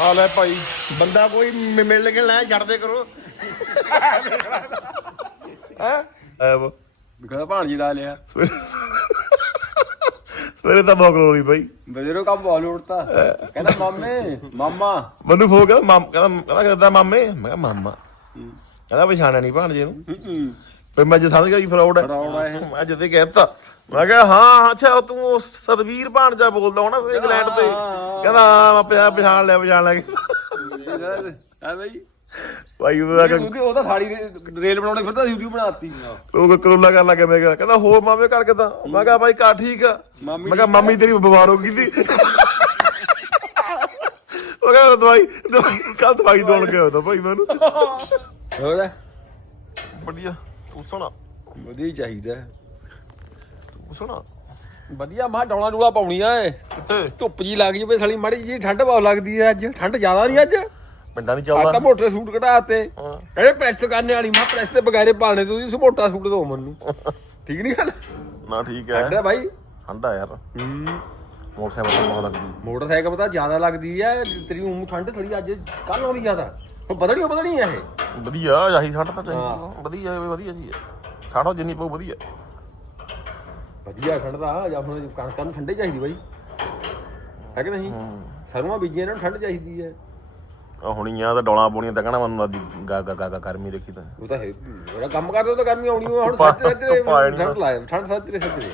ਆ ਲੈ ਭਾਈ। ਬੰਦਾ ਕੋਈ ਮਿ- ਮਿਲ ਕੇ ਲੈ ਛੱਡਦੇ ਕਰੋ। ਹੈ? ਐ ਵਾ। ਕਹਿੰਦਾ ਭਾਣਜੀ ਲਾ ਲਿਆ। ਸਵੇਰੇ ਤਾਂ ਬਹੁਤ ਰੋਈ ਬਾਈ ਬਜਰੋ ਕੰਮ ਬਾਲ ਉੜਤਾ ਕਹਿੰਦਾ ਮਾਮੇ ਮਾਮਾ। ਮੈਨੂੰ ਹੋ ਗਿਆ ਮਾਮ ਕਹਿੰਦਾ ਕਹਿੰਦਾ ਕਿੱਦਾਂ ਮਾਮੇ? ਮੈਂ ਕਿਹਾ ਮਾਮਾ। ਕਹਿੰਦਾ ਪਛਾਣਿਆ ਨਹੀਂ ਭਾਣਜੇ ਨੂੰ। ਫਿਰ ਮੈਂ ਜੇ ਸਮਝ ਗਿਆ ਜੀ ਫਰਾਡ। ਹੈ ਫਰਾਡ ਹੈ ਇਹ। ਮੈਂ ਜਦੇ ਕਹਿਤਾ। ਮੈਂ ਕਿਹਾ ਹਾਂ ਅੱਛਾ ਤੂੰ ਉਹ ਸਤਵੀਰ ਭਾਣਜਾ ਬੋਲਦਾ ਹੋਣਾ ਇੰਗਲੈਂਡ ਤੇ? ਕਹਿੰਦਾ ਹਾਂ ਮੈਂ ਪਿਆ ਪਛਾਣ ਲਿਆ ਪਛਾਣ ਲਿਆ ਆ ਬਈ ਭਾਈ ਉਹਦਾ ਕਿ- ਕਿਉਂਕਿ ਉਹ ਤਾਂ ਸਾੜੀ ਰੇਲ ਬਣਾਉਣੇ ਫਿਰ ਤਾਂ YouTube ਬਣਾਤੀ ਉਹ। ਕਰੋਲਾ ਕਰਨ ਲੱਗਾ ਮੈਂ ਕਿਹਾ ਕਹਿੰਦਾ ਹੋਰ ਮਾਮੇ ਕਰ ਕਿਦਾਂ? ਮੈਂ ਕਿਹਾ ਭਾਈ ਘਰ ਠੀਕ ਆ। ਮਾਮੀ ਮੈਂ ਕਿਹਾ ਮਾਮੀ ਤੇਰੀ ਬਿਮਾਰ ਹੋ ਗਈ ਸੀ। ਉਹ ਕਹਿੰਦਾ ਦਵਾਈ ਦਵਾਈ ਕੱਲ ਦਵਾਈ ਦੋਣ ਗਿਆ ਤਾਂ ਭਾਈ ਮੈਨੂੰ। ਹੋਰ? ਵਧੀਆ। ਤੂੰ ਸੁਣਾ। ਵਧੀਆ ਚਾਹੀਦਾ। ਸੁਣਾ। ਵਧੀਆ ਮਾ ਡੌਲਾ ਡੂਲਾ ਪਾਉਣੀਆਂ ਏ ਕਿੱਥੇ? ਧੁੱਪ ਜੀ ਲੱਗ ਜਵੇ ਸਾਲੀ ਮਾੜੀ ਜੀ ਠੰਡ ਬਹੁਤ ਲੱਗਦੀ ਹੈ ਅੱਜ। ਠੰਡ ਜ਼ਿਆਦਾ ਨਹੀਂ ਅੱਜ। ਪਿੰਡਾਂ ਨਹੀਂ ਆ ਤਾਂ ਮੋਟੇ ਸੂਟ ਕਢਾਤੇ। ਹਾਂ। ਕਹਿੰਦੇ ਪ੍ਰੈਸ ਕਰਨੇ ਵਾਲੀ ਮਾ ਪ੍ਰੈਸ ਤੇ ਬਗੈਰੇ ਪਾਲਣੇ ਤੁਸੀਂ ਇਸ ਮੋਟਾ ਸੂਟ ਦੋ ਮੈਨੂੰ। ਠੀਕ ਨਹੀਂ ਗੱਲ? ਨਾ ਠੀਕ ਹੈ। ਠੰਡ ਹੈ ਭਾਈ ਠੰਡਾ ਯਾਰ। ਮੋਟਰਸਾਈਕਲ ਤੇ ਬਹੁਤ ਲੱਗਦੀ। ਮੋਟਰਸਾਈਕਲ ਤਾਂ ਜ਼ਿਆਦਾ ਲੱਗਦੀ ਹੈ। ਤੇਰੀ ਉਂ ਠੰਡ ਥੋੜੀ ਅੱਜ ਕੱਲ ਨਾਲੋਂ ਵੀ ਜ਼ਿਆਦਾ। ਹੁਣ ਪਤਾ ਨਹੀਂ ਪਤਾ ਨਹੀਂ ਇਹ। ਵਧੀਆ ਆਹੀ ਛੱਡ ਤਾਂ ਚਾਹੀਦੀ ਵਧੀਆ ਹੈ ਵਧੀਆ ਜੀ ਛੱਡੋ ਜਿੰਨੀ ਪਊ ਵਧੀਆ। ਵਧੀਆ ਠੰਡ ਦਾ ਜਾਂ ਹੁਣ ਕਣਕਾਂ ਨੂੰ ਠੰਡੇ ਚਾਹੀਦੀ ਬਾਈ। ਹੈ ਕਿ ਨਹੀਂ? ਸਰੋਂ ਬੀਜੀਆਂ ਇਹਨਾਂ ਨੂੰ ਠੰਡ ਚਾਹੀਦੀ ਹੈ। ਆ ਹੁਣੀਆਂ ਤਾਂ ਡੋਲਾਂ ਬੋਣੀਆਂ ਤਾਂ ਕਹਣਾ ਮੈਨੂੰ ਆਦੀ ਗਾ ਗਾ ਗਾ ਗਾ ਗਰਮੀ ਦੇਖੀ ਤਾਂ। ਉਹ ਤਾਂ ਹੈ ਜਿਹੜਾ ਕੰਮ ਕਰਦੇ ਉਹ ਤਾਂ ਗਰਮੀ ਆਉਣੀ ਓ, ਹੁਣ ਧੁੱਪਾਂ- ਸੱਜਰੇ ਸੱਜਰੇ ਧੁੱਪਾਂ ਆਉਣੀ ਠੰਡ। ਲਾਇਆ ਠੰਡ ਸੱਜਰੇ ਸੱਜਰੇ।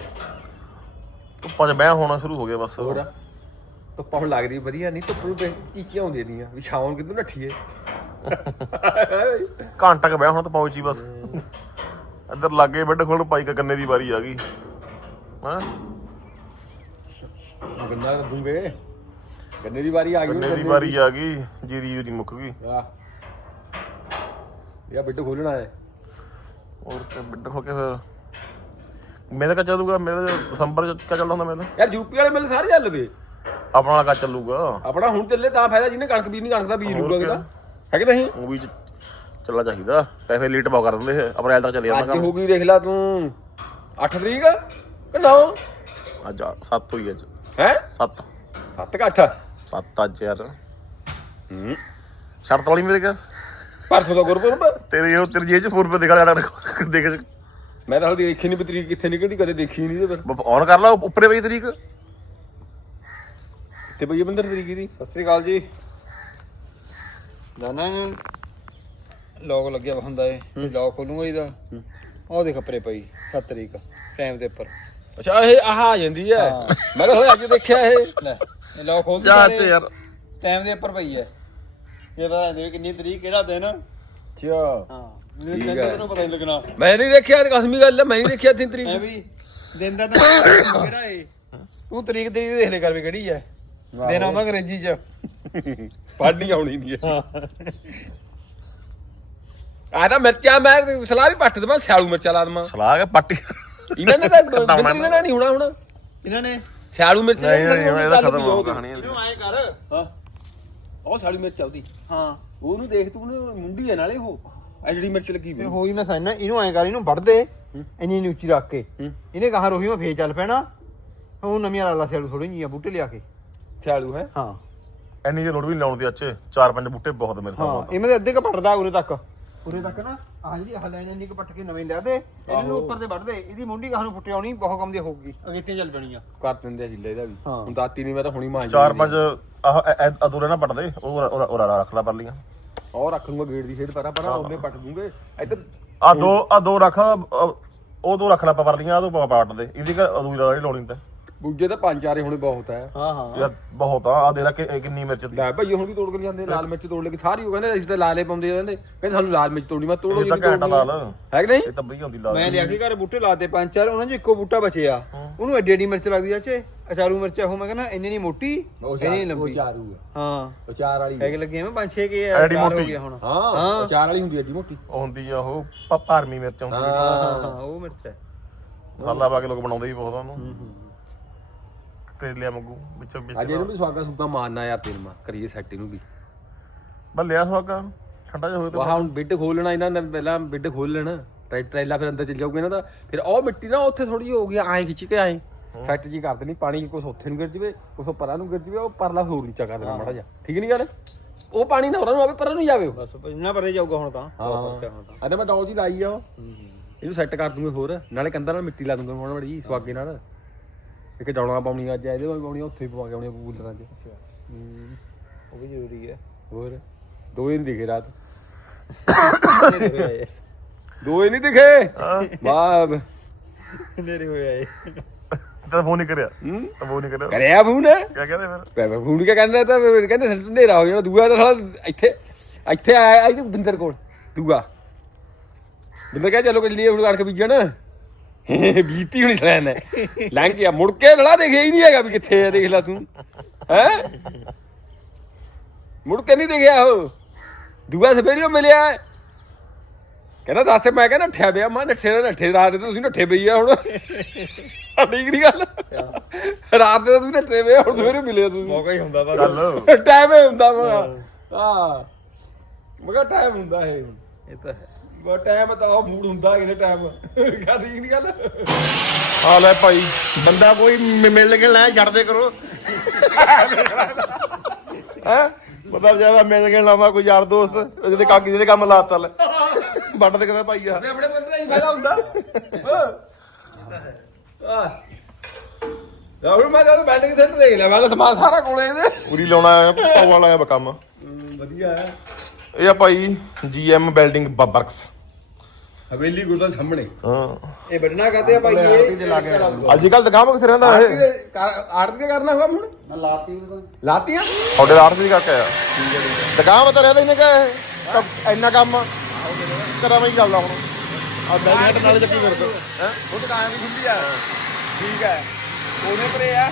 ਧੁੱਪਾਂ 'ਚ ਬਹਿ ਹੋਣਾ ਸ਼ੁਰੂ ਹੋ ਗਿਆ ਬਸ। ਹੋਰ ਧੁੱਪ ਹੁਣ ਲੱਗਦੀ ਵਧੀਆ ਨਹੀਂ ਧੁੱਪ ਨੂੰ ਤੇ ਚੀਚੀਆਂ ਹੁੰਦੀਆਂ ਦੀਆਂ ਵੀ ਛਾਉਣ ਕਿਦੋਂ ਨੱਠੀਏ। ਘੰਟਾ ਕ ਬਹਿ ਹੁਣ ਤਾਂ ਪਹੁੰਚੀ ਬਸ। ਇੱਧਰ ਲੱਗੇ ਬੈੱਡ ਖੋਲ ਪਾਈ ਕ ਕੰਨੇ ਦੀ ਵਾਰੀ ਆ ਗਈ। ਹਾਂ? ਗੰਨਾ ਦੂੰਗੇ। ਗੰਨੇ ਦੀ ਵਾਰੀ ਆ ਗਈ ਕੰਨੇ ਦੀ ਵਾਰੀ ਆ ਗਈ ਜੀਰੀ ਜੀਰੀ ਮੁੱਕ ਗਈ। ਆ। ਇਹ ਬਿੱਟ ਖੋਲਣਾ ਹੈ। ਹੋਰ ਤੇ ਬੈੱਡ ਖੋਲ ਕੇ ਫਿਰ। ਮੇਰਾ ਕਾ ਚੱਲੂਗਾ ਮੇਰਾ ਦਸੰਬਰ ਚ ਕਾ ਚੱਲਦਾ ਹੁੰਦਾ ਮੇਰਾ ਯਾਰ ਯੂਪੀ ਵਾਲੇ ਮਿਲ ਸਾਰੇ ਚੱਲ ਪਏ ਆਪਣਾ ਵਾਲਾ ਕਾ ਚੱਲੂਗਾ। ਆਪਣਾ ਹੁਣ ਚੱਲੇ ਤਾਂ ਫਾਇਦਾ ਜਿਹਨੇ ਕਣਕ ਬੀਜਣੀ ਕਣਕ ਦਾ ਬੀਜ ਲੂਗਾ? ਅਗਲਾ ਹੈ ਕਿ ਨਹੀਂ? ਉਹ ਵੀ ਚੱਲਣਾ ਚਾਹੀਦਾ। ਪੈਸੇ ਲੇਟ ਪਾ ਕਰ ਦਿੰਦੇ ਅਪ੍ਰੈਲ ਤੱਕ ਚੱਲ ਜਾਂਦਾ ਅੱਜ ਹੋ ਗਈ ਦੇਖ ਲੈ ਤੂੰ। 8 ਤਰੀਕ? ਕਿ 9 ਅੱਜ 7 ਹੋਈ ਅੱਜ। ਹੈ? 7 7 ਕਿ 8 7 ਅੱਜ ਯਾਰ। ਹੂੰ। ਸ਼ਰਤ ਵਾਲੀ ਮੇਰੇ ਘਰ ਪਰਸੋਂ ਦਾ ਗੁਰਪੁਰਬ? ਤੇਰੇ ਉਹ ਤੇਰੀ ਜੇਬ ਚ 4 ਰੁਪਏ ਦਿਖਾ ਲਿਆ ਦੇਖ। ਮੈਂ ਤਾਂ ਹਾਲੇ ਦੇਖੀ ਨਹੀਂ ਤਰੀਕ ਕਿੱਥੇ ਨਿਕਲਦੀ ਕਦੇ ਦੇਖੀ ਨਹੀਂ ਤੇ ਫਿਰ ਔਨ ਕਰ ਲਾ ਉੱਪਰੇ ਪਈ ਤਰੀਕ। ਤੇ ਬਈ ਬੰਦਰ ਤਰੀਕ ਦੀ ਸਤਿ ਸ੍ਰੀ ਅਕਾਲ ਜੀ। ਦਾਨਾ ਲੋਕ ਲੱਗਿਆ ਵਾ ਹੁੰਦਾ ਏ ਲੋਕ ਖੋਲੂਗਾ ਇਹਦਾ। ਉਹ ਦੇਖ ਪਰੇ ਪਈ 7 ਤਰੀਕ ਟਾਈਮ ਦੇ ਉੱਪਰ। ਅੱਛਾ ਇਹ ਆਹ ਆ ਜਾਂਦੀ ਹੈ। ਮੈਂ ਤਾਂ ਹਲੇ ਅੱਜ ਦੇਖਿਆ ਇਹ। ਲੈ ਇਹ ਲੋਕ ਖੋਲ ਜਾ ਤੇ ਯਾਰ। ਟਾਈਮ ਦੇ ਉੱਪਰ ਪਈ ਹੈ। ਇਹ ਪਤਾ ਨਹੀਂ ਵੀ ਕਿੰਨੀ ਤਰੀਕ ਕਿਹੜਾ ਦਿਨ। ਹਾਂ ਅੱਛਾ ਦਿਨ ਦਾ ਤੈਨੂੰ ਪਤਾ ਨਹੀਂ ਲੱਗਣਾ। ਮੈਂ ਨਹੀਂ ਦੇਖਿਆ ਤੇ ਕਸਮੀ ਗੱਲ ਹੈ ਮੈਂ ਨਹੀਂ ਦੇਖਿਆ ਤਿੰਨ ਐ ਤਰੀਕ ਵੀ ਦਿਨ ਦਾ ਤਾਂ ਕਿਹੜਾ ਏ ਤੂੰ ਤਰੀਕ ਤੇਰੀ ਦੇਖ ਲੈ ਕਰ ਵੀ ਕਿਹੜੀ ਹੈ। ਦਿਨ ਆਉਂਦਾ ਅੰਗਰੇਜ਼ੀ ਚ। ਪੜ੍ਹਨੀ ਆਉਣੀ ਨਹੀਂ ਹੈ। ਆ ਤਾਂ ਮਿਰਚਾਂ ਮੈਂ ਸਲਾਹ ਵੀ ਪੱਟ ਦਵਾਂ ਸਿਆਲੂ ਮਿਰਚਾਂ ਲਾ ਦਵਾਂ। ਸਲਾਹ ਕੇ ਪੱਟੀ। ਇਹਨਾਂ ਨੇ ਤਾਂ ਬਿੰਦਰ ਇਹਨਾਂ ਨੇ ਨਹੀਂ ਹੋਣਾ ਹੁਣ। ਇਹਨਾਂ ਨੇ? ਸਿਆਲੂ ਮਿਰਚ ਨਹੀਂ ਨਹੀਂ ਇਹਦਾ ਖਤਮ ਹੋ ਕਹਾਣੀ ਇਹਨੂੰ ਐ ਕਰ। ਹਾਂ। ਉਹ ਸਿਆਲੂ ਮਿਰਚ ਆਉਦੀ ਹਾਂ। ਉਹਨੂੰ ਦੇਖ ਤੂੰ ਮੁੰਡੀ ਹੈ ਨਾਲੇ ਉਹ। ਆ ਜਿਹੜੀ ਮਿਰਚ ਲੱਗੀ ਵੀ ਹੋਈ ਮੈਂ ਸਾਇਨਾ ਇਹਨੂੰ ਐ ਕਰ ਇਹਨੂੰ ਵੱਢ ਦੇ। ਇੰਨੀ ਇੰਨੀ ਉੱਚੀ ਰੱਖ ਕੇ। ਇਹਨੇ ਕਹਾ ਰੋਹੀ ਮੈਂ ਫੇਰ ਚੱਲ ਪੈਣਾ। ਉਹ ਨਵੀਆਂ ਲਾ ਲਾ ਸਿਆਲੂ ਥੋੜੀ ਜੀਆਂ ਬੂਟੇ ਲਿਆ ਕੇ। ਸਿਆਲੂ ਹੈ? ਹਾਂ। ਐਨੀ ਜੇ ਲੋੜ ਵੀ ਲਾਉਣ ਦੀ ਅੱਛੇ ਚਾਰ ਪੰਜ ਬੂਟੇ ਬਹੁਤ ਮੇਰੇ ਹਾਂ ਇਹਨਾਂ ਦੇ ਅੱਧੇ ਕ ਪੱਟਦਾ ਉਰੇ ਤੱਕ। ਉਰੇ ਤੱਕ ਨਾ ਆਹ ਜਿਹੜੀ ਆਹ ਲਾਈਨ ਇੰਨੀ ਕ ਪੱਟ ਕੇ ਨਵੇਂ ਲਿਆ ਦੇ ਇਹਨੂੰ ਉੱਪਰ ਤੇ ਵੱਢ ਦੇ ਇਹਦੀ ਮੁੰਡੀ ਗਾਹ ਨੂੰ ਫੁੱਟੇ ਆਉਣੀ ਬਹੁਤ ਕੰਮ ਦੀ ਹੋਊਗੀ। ਅਗੇਤੀਆਂ ਚੱਲ ਪੈਣੀਆਂ। ਕਰ ਦਿੰਦੇ ਸੀ ਇਹਦਾ ਵੀ। ਹਾਂ। ਹੁਣ ਦਾਤੀ ਨਹੀਂ ਮੈਂ ਤਾਂ ਹੁਣੀ ਮਾਂ ਚਾਰ ਪੰਜ ਆਹ ਐ- ਐ- ਅਧੂਰੇ ਨਾ ਪੱਟਦੇ ਉਹ ਉਹ ਉਹ ਰੱਖ ਲੈ ਪਰਲੀਆਂ। ਉਹ ਰੱਖ ਲੂੰਗਾ ਗੇਟ ਦੀ ਖੇਡ ਪਰਾਂ ਪਰਾਂ ਉਹਨੇ ਪੱਟ ਦੂੰਗੇ। ਇੱਧਰ ਆ ਦੋ ਆ ਦੋ ਰੱਖ ਅ, ਉਹ ਦੋ ਰੱਖ ਲੈ ਪਰਲੀਆਂ ਆ ਦੋ ਪੱਟ ਦੇ। ਇਹਦੀ ਕਾ ਅਧੂਰੀ ਜਿਹੜੀ ਲਾਉਣੀ ਤੇ ਬੂਜੇ ਤਾਂ ਪੰਜ ਚਾਰੇ ਹੁਣੇ ਬਹੁਤ ਹੈ। ਹਾਂ ਹਾਂ। ਯਾਰ ਬਹੁਤ ਆ ਆ ਦੇ ਲੈ ਕਿ- ਕਿੰਨੀ ਮਿਰਚ ਦੀ। ਲੈ ਭਾਈ ਹੁਣ ਵੀ ਤੋੜ ਕੇ ਜਾਂਦੇ ਲਾਲ ਮਿਰਚ ਤੋੜ ਲੈ ਕੇ ਸਾਰੀ ਉਹ ਕਹਿੰਦੇ ਅਸੀਂ ਤਾਂ ਲਾਲੇ ਪਾਉਂਦੇ ਰਹਿੰਦੇ ਕਹਿੰਦੇ ਸਾਨੂੰ ਲਾਲ ਮਿਰਚ ਤੋੜਨੀ ਮੈਂ ਤੋੜੋ ਇਹ ਤਾਂ ਘੈਂਟਾ ਲਾਲ। ਹੈ ਕਿ ਨਹੀਂ? ਇਹ ਤਾਂ ਵਧੀਆ ਹੁੰਦੀ ਲਾਲ। ਮੈਂ ਲਿਆ ਕੇ ਘਰ ਬੂਟੇ ਲਾਤੇ ਪੰਜ ਚਾਰ ਉਹਨਾਂ 'ਚ ਇੱਕੋ ਬੂਟਾ ਬਚਿਆ। ਉਹਨੂੰ ਐਡੀ ਐਡੀ ਮਿਰਚ ਲੱਗਦੀ ਆ ਚੇ ਅਚਾਰੂ ਮਿਰਚ ਉਹ ਮੈਂ ਕਹਿੰਦਾ ਇੰਨੀ ਨਹੀਂ ਮੋਟੀ ਇੰਨੀ ਲੰਬੀ। ਚਾਰੂ ਹੈ ਹਾਂ। ਉਹ ਚਾਰ ਵਾਲੀ ਹੈਗੇ ਲੱਗੇ ਮੈਂ ਪੰਜ ਛੇ ਕੇ ਐਡੀ ਚਾਰ ਹੋ ਮੋਟੀ। ਗਿਆ ਹੁਣ। ਹਾਂ ਉਹ ਚਾਰ ਵਾਲੀ ਹੁੰਦੀ ਐਡੀ ਮੋਟੀ। ਉਹ ਹੁੰਦੀ ਆ ਉਹ ਭਰਮੀ ਮਿਰਚ ਹੁੰਦੀ ਆ। ਹਾਂ ਹਾਂ ਉਹ ਮਿਰਚ ਹੈ ਮਸਾਲਾ ਪਾ ਕੇ ਲੋਕ ਬਣਾਉਂਦੇ ਵੀ ਬਹੁਤ ਆ ਉਹਨੂੰ। ਕਰੇਲਿਆਂ ਵਾਂਗੂ ਵਿੱਚ ਵਿੱਚ ਅੱਜ ਇਹਨੂੰ ਵੀ। ਸਵਾਗਾ ਸੁਗਾ ਮਾਰਨਾ ਯਾਰ ਤੇਰੇ ਮਾ ਕਰੀਏ ਸੈੱਟ ਇਹਨੂੰ ਵੀ। ਬਸ ਲਿਆ ਸਵਾਗਾ ਠੰਡਾ ਜਿਹਾ ਹੋਵੇ ਤਾਂ ਵਾਹ ਹੁਣ ਬਿੱਡ ਖੋਲਣਾ ਇਹਨਾਂ ਨੇ ਪਹਿਲਾਂ ਬਿੱਡ ਖੋਲ ਲੈਣਾ। ਟਰੈ- ਟਰੈਲਾ ਫਿਰ ਅੰਦਰ ਚੱਲ ਜਾਊਗਾ ਇਹਨਾਂ ਦਾ। ਫਿਰ ਉਹ ਮਿੱਟੀ ਨਾ ਉੱਥੇ ਥੋੜੀ ਜਿਹੀ ਹੋ ਗਈ ਐਂ ਖਿੱਚ ਕੇ ਐਂ। ਫੈਕਟ ਜੀ ਕਰ ਦੇਣੀ ਪਾਣੀ ਕੁਛ ਉੱਥੇ ਨੂੰ ਗਿਰ ਜਵੇ ਕੁਛ ਪਰਾਂ ਨੂੰ ਗਿਰ ਜਵੇ ਉਹ ਪਰਲਾ ਹੋਰ ਨੀਚਾ ਕਰ ਦੇਣਾ ਮਾੜਾ ਜਿਹਾ। ਠੀਕ ਨਹੀਂ ਗੱਲ? ਉਹ ਪਾਣੀ ਨਾ ਹੋਰਾਂ ਨੂੰ ਆਵੇ ਪਰਾਂ ਨੂੰ ਜਾਵੇ ਬਸ ਇੰਨਾ ਭਰੇ ਜਾਊਗਾ ਹੁਣ ਤਾਂ। ਹਾਂ। ਅਦੇ ਮੈਂ ਡੌਲ ਜੀ ਲਾਈ ਆ। ਇਹਨੂੰ ਸੈੱਟ ਕਰ ਦੂੰਗੇ ਹੋਰ ਨਾਲੇ ਕੰਧਾਂ ਨਾਲ ਮਿੱਟੀ ਲਾ ਦੂੰਗਾ ਮਾੜਾ ਮੜੀ ਸਵਾਗੇ ਨਾਲ। ਇੱਕ ਡੌਲਾਂ ਪਾਉਣੀਆਂ ਅੱਜ ਇਹਦੇ ਵੀ ਪਾਉਣੀਆਂ ਉੱਥੇ ਵੀ ਪਵਾ ਕੇ ਆਉਣੀਆਂ ਬੂਲਰਾਂ 'ਚ ਹੂੰ। ਉਹ ਵੀ ਜ਼ਰੂਰੀ ਹੈ ਹੋਰ? ਦੋ ਹੀ ਨਹੀਂ ਦਿਖੇ ਰਾਤ। ਨੇਰੇ ਹੋਏ ਆਏ। ਦੋ ਹੀ ਨਹੀਂ ਦਿਖੇ ਬਾਬ ਨੇਰੇ ਹੋਏ ਆਏ। ਤਾਂ ਫੋਨ ਨਹੀਂ ਕਰਿਆ? ਹੂੰ। ਤਾਂ ਫੋਨ ਨਹੀਂ ਕਰਿਆ? ਕਰਿਆ ਫੋਨ? ਕਿਆ ਕਹਿੰਦੇ ਫਿਰ? ਪੈ ਫੋਨ ਕਿਆ ਕਹਿੰਦਾ ਤਾਂ ਫਿਰ ਕਹਿੰਦੇ ਸਿਰ ਹਨੇਰਾ ਹੋ ਜਾਣਾ ਦੂਆ ਤਾਂ ਸਾਲਾ ਇੱਥੇ ਇੱਥੇ ਆਇਆ ਇਹ ਬਿੰਦਰ ਕੋਲ ਦੂਆ। ਬਿੰਦਰ ਕਹਿੰਦਾ ਚਲੋ ਕੱਢ ਲਈਏ ਹੁਣ ਕਣਕ ਬੀਜਣ ਬੀਤੀ ਹੋਣੀ ਸਲੈਨ ਨੇ ਲੰਘ ਗਿਆ। ਮੁੜ ਕੇ ਲੜਾ ਦੇਖਿਆ ਹੀ ਨਹੀਂ ਹੈਗਾ ਵੀ ਕਿੱਥੇ ਆ ਦੇਖ ਲੈ ਤੂੰ। ਹੈ? ਮੁੜ ਕੇ ਨਹੀਂ ਦੇਖਿਆ ਉਹ। ਦੂਆ ਸਵੇਰੇ ਉਹ ਮਿਲਿਆ। ਕਹਿੰਦਾ ਦੱਸ ਮੈਂ ਕਹਿੰਦਾ ਨੱਠਿਆ ਪਿਆ। ਮੈਂ ਨੱਠੇ ਦਾ ਨੱਠੇ ਰਾਤ ਦੇ ਤੁਸੀਂ ਨੱਠੇ ਪਈ ਆ ਹੁਣ। ਠੀਕ ਨਹੀਂ ਗੱਲ? ਰਾਤ ਦੇ ਤੁਸੀਂ ਨੱਠੇ ਪਏ ਹੁਣ ਸਵੇਰੇ ਮਿਲੇ ਤੁਸੀਂ। ਮੌਕਾ ਹੀ ਹੁੰਦਾ ਬਸ ਚੱਲ। ਟਾਈਮ ਹੀ ਹੁੰਦਾ ਵਾ। ਹਾਂ। ਮਗਾ ਟਾਈਮ ਹੁੰਦਾ ਇਹ। ਇਹ ਤਾਂ ਹੈ। ਬਾ ਟਾਈਮ ਤਾਂ ਉਹ ਮੂਡ ਹੁੰਦਾ ਕਿਸੇ ਟਾਈਮ ਕਾ ਠੀਕ ਨਹੀਂ ਗੱਲ? ਆ ਲੈ ਭਾਈ ਬੰਦਾ ਕੋਈ ਮਿ- ਮਿਲ ਕੇ ਲੈ ਛੱਡਦੇ ਕਰੋ। ਹੈ? ਬੰਦਾ ਜ਼ਿਆਦਾ ਮਿਲ ਕੇ ਲਾਉਂਦਾ ਕੋਈ ਯਾਰ ਦੋਸਤ ਜਿਹਦੇ ਕੰਮ ਜਿਹਦੇ ਕੰਮ ਲਾਤਾ ਲੈ। ਵੱਟ ਦੇ ਕਹਿੰਦਾ ਭਾਈ ਆ। ਮੈਂ ਆਪਣੇ ਬੰਦੇ ਦਾ ਹੀ ਫਾਇਦਾ ਹੁੰਦਾ। ਹਾਂ। ਰਾਹੁਲ ਮੈਂ ਤਾਂ ਸੈਂਟਰ ਦੇਖ ਲਿਆ। ਮੈਂ ਤਾਂ ਸਮਾਨ ਸਾਰਾ ਕੋਲੇ ਇਹਦੇ। ਪੂਰੀ ਲਾਉਣਾ ਹੈ ਪਾਵਾ ਲਾਇਆ ਵਾ ਕੰਮ। ਵਧੀਆ ਹੈ। ਇਹ ਆ ਭਾਈ ਜੀਐਮ ਬਿਲਡਿੰਗ ਵਰਕਸ ਹਵੇਲੀ ਗੁਰਦੁਆਰਾ ਸਾਹਮਣੇ। ਹਾਂ। ਇਹ ਵੱਢਣਾ ਕਹਤੇ ਆ ਭਾਈ ਇਹ? ਅੱਜ ਕੱਲ ਦੁਕਾਨ ਕਿੱਥੇ ਰਹਿੰਦਾ ਇਹ। ਆਰਤੀ ਦੇ ਕਰਨਾ ਹੋਗਾ ਹੁਣ? ਮੈਂ ਲਾਤੀ ਉਹਦਾ ਲਾਤੀਆਂ? ਤੁਹਾਡੇ ਦਾ ਆਰਤੀ ਕਰਕੇ ਆ ਦੁਕਾਨ ਤਾਂ ਰਹਿੰਦਾ ਹੀ ਨਹੀਂ ਕਾ ਇਹ। ਇੰਨਾ ਕੰਮ ਕਰਾਂ ਮੈਂ ਚੱਲਦਾ ਹੁਣ। ਆ ਬੈਲਟ ਨਾਲ ਚੱਕੀ ਫਿਰਦੇ। ਹੈ? ਉਹ ਦੁਕਾਨ ਵੀ ਖੁੱਲੀ ਆ। ਠੀਕ ਹੈ। ਉਹਨੇ ਪਰੇ ਆ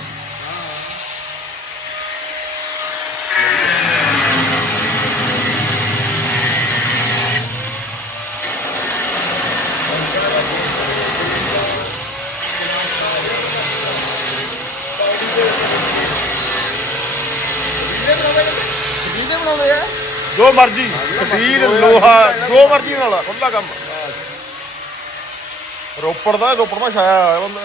ਜਿਹਦੇ ਬਣਾਉਂਦੇ ਆ ਜੋ ਮਰਜ਼ੀ ਸਟੀਲ ਲੋਹਾ ਜੋ ਮਰਜ਼ੀ ਨਾਲ ਖੁੱਲਾ ਕੰਮ। ਰੋਪੜ ਦਾ ਰੋਪੜ ਦਾ ਛਾਇਆ ਹੋਇਆ ਬੰਦਾ।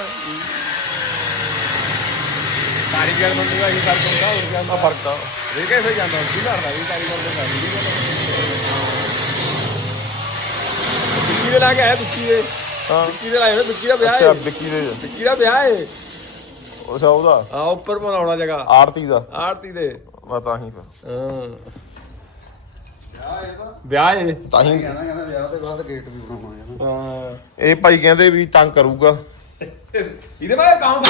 ਕਾਰੀਗਰ ਬੰਦੇ ਦਾ ਇਹ ਫ਼ਰਕ ਹੁੰਦਾ ਹੋਰ ਕੀ ਆ ਫ਼ਰਕ ਆ ਦੇਖੇ ਫੇ ਜਾਂਦਾ ਕੀ ਕਰਦਾ ਵੀ ਕਾਰੀਗਰ ਦੇ ਕਰ ਵਿੱਕੀ ਦੇ ਲਾ ਕੇ ਆਇਆ ਵਿੱਕੀ ਦੇ। ਹਾਂ। ਵਿੱਕੀ ਦੇ ਲਾਇਆ ਵਿੱਕੀ ਦਾ ਵਿਆਹ ਅੱਛਾ ਹੈ। ਵਿੱਕੀ ਦੇ। ਵਿੱਕੀ ਦਾ ਵਿਆਹ ਹੈ। ਅੱਛਾ ਉਹਦਾ? ਆ ਉੱਪਰ ਬਣਾਉਣਾ ਜਗ੍ਹਾ। ਆਰਤੀ ਦਾ। ਆਰਤੀ ਦੇ। ਮੈਂ ਤਾਂ ਹੀ ਫਿਰ। ਹਾਂ। ਵਿਆਹ ਹੈ ਤਾਂ ਹੀ। ਕਹਿੰਦਾ ਕਹਿੰਦਾ ਵਿਆਹ ਤੋਂ ਬਾਅਦ ਗੇਟ ਵੀ ਬਣਾਉਣਾ ਹਾਂ ਇਹ ਭਾਈ ਕਹਿੰਦੇ ਵੀ ਤੰਗ ਕਰੂਗਾ। ਇਹਦੇ ਬਾਰੇ ਕੰਮ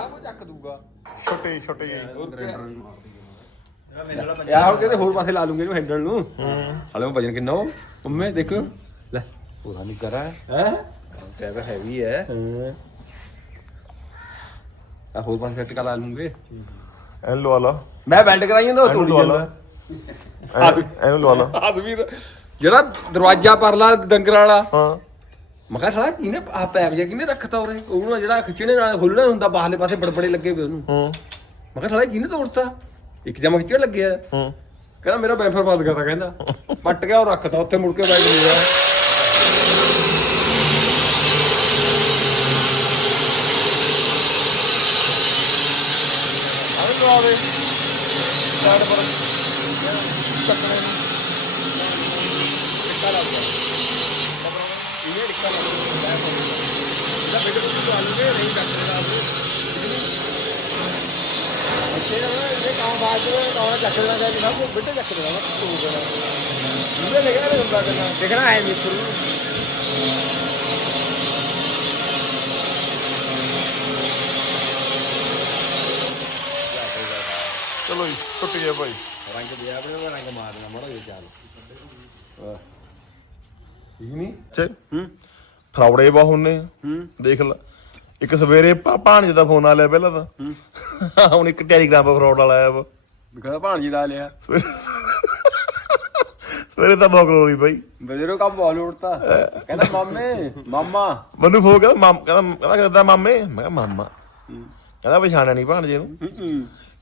ਆਪ ਚੱਕ ਦੂਗਾ ਛੋਟੇ ਛੋਟੇ ਜਿਹੇ। ਯਾਰ ਹੁਣ ਕਿਤੇ ਹੋਰ ਪਾਸੇ ਲਾ ਲੂੰਗੇ ਇਹਨੂੰ ਹੈਂਡਲ ਨੂੰ? ਹਲੇ ਮੈਂ ਵਜਨ ਕਿੰਨਾ ਉਹ ਮੰਮੇ ਦੇਖੋ। ਲੈ। ਪੂਰਾ ਨਹੀਂ ਕਰਾ ਹੈ? ਕਹਿੰਦਾ ਹੈਵੀ ਹੈ। ਆ ਹੋਰ ਪਾਸੇ ਸੈੱਟ ਕਰ ਲਾ ਲੂੰਗੇ ਇਹਨੂੰ ਲਵਾ ਲਾ। ਮੈਂ ਬੈਲਟ ਕਰਾਈ ਜਾਂਦਾ ਉਹ ਇਹਨੂੰ ਤੋੜੀ ਲਵਾ ਲਾ। ਜਾਂਦਾ ਇਹਨੂੰ ਲਵਾ ਲਾ। ਵੀਰ ਜਿਹੜਾ ਦਰਵਾਜ਼ਾ ਪਰਲਾ ਡੰਗਰ ਵਾਲਾ। ਹਾਂ। ਮੈਂ ਕਿਹਾ ਸਾਲਾ ਕਿਨੇ ਆ ਪੈਪ ਜਿਹਾ ਕਿਨੇ ਰੱਖਤਾ ਉਰੇ? ਉਹਨੂੰ ਜਿਹੜਾ ਖਿੱਚਣੇ ਨਾਲ ਖੋਲਣਾ ਹੁੰਦਾ ਬਾਹਰਲੇ ਪਾਸੇ ਬੜਬੜੇ ਲੱਗੇ ਹੋਏ ਉਹਨੂੰ। ਹੂੰ। ਮੈਂ ਕਿਹਾ ਸਾਲਾ ਕਿਨੇ ਤੋੜਤਾ? ਇੱਕ ਜਮਾ ਖਿੱਚਣ ਲੱਗਿਆ। ਹੂੰ। ਕਹਿੰਦਾ ਮੇਰਾ ਬੈਂਫਰ ਫਸ ਗਿਆ ਤਾਂ ਕਹਿੰਦਾ। ਪੱਟ ਗਿਆ ਉਹ ਰੱਖਤਾ ਉੱਥੇ ਮੁੜ ਕੇ ਬਾਈਕ ਲਿਆ ਆਹ ਲਵਾ ਦੇ ਸਾਈਡ ਪਰ ਚੱਕਣੇ ਨੂੰ ਦੇਖਣਾ ਹੈ ਮਿੱਤਰ ਚਲੋ ਜੀ ਟੁੱਟ ਗਿਆ ਭਾਈ। ਰੰਗ ਦਿਆ ਆਪਣੇ ਦਾ ਰੰਗ ਮਾਰ ਦੇਣਾ ਮੜਾ ਜਿਹਾ ਚੱਲ। ਠੀਕ ਨਹੀਂ? ਚੇ ਹੂੰ। ਫਰਾਉੜੇ ਬਾ ਹੁੰਨੇ ਦੇਖ ਲੈ। ਇੱਕ ਸਵੇਰੇ ਭਾਣਜੇ ਦਾ ਫੋਨ ਆ ਲਿਆ ਪਹਿਲਾਂ ਤਾਂ। ਹੁਣ ਇੱਕ ਟੈਲੀਗ੍ਰਾਮ ਪਰ ਫਰਾਡ ਵਾਲਾ ਆਇਆ ਵਾ। ਕਹਿੰਦਾ ਭਾਣਜੀ ਲਾ ਲਿਆ। ਸਵੇਰੇ ਤਾਂ ਮੌਕ ਹੋਈ ਬਾਈ। ਬਜਰੋ ਕੰਮ ਬਾਲ ਉੜਤਾ। ਕਹਿੰਦਾ ਮਾਮੇ ਮਾਮਾ। ਮੈਨੂੰ ਫੋਨ ਕਹਿੰਦਾ ਮਾਮ ਕਹਿੰਦਾ ਕਹਿੰਦਾ ਕਿੱਦਾਂ ਮਾਮੇ। ਮੈਂ ਕਿਹਾ ਮਾਮਾ। ਕਹਿੰਦਾ ਪਛਾਣਿਆ ਨਹੀਂ ਭਾਣਜੇ ਨੂੰ।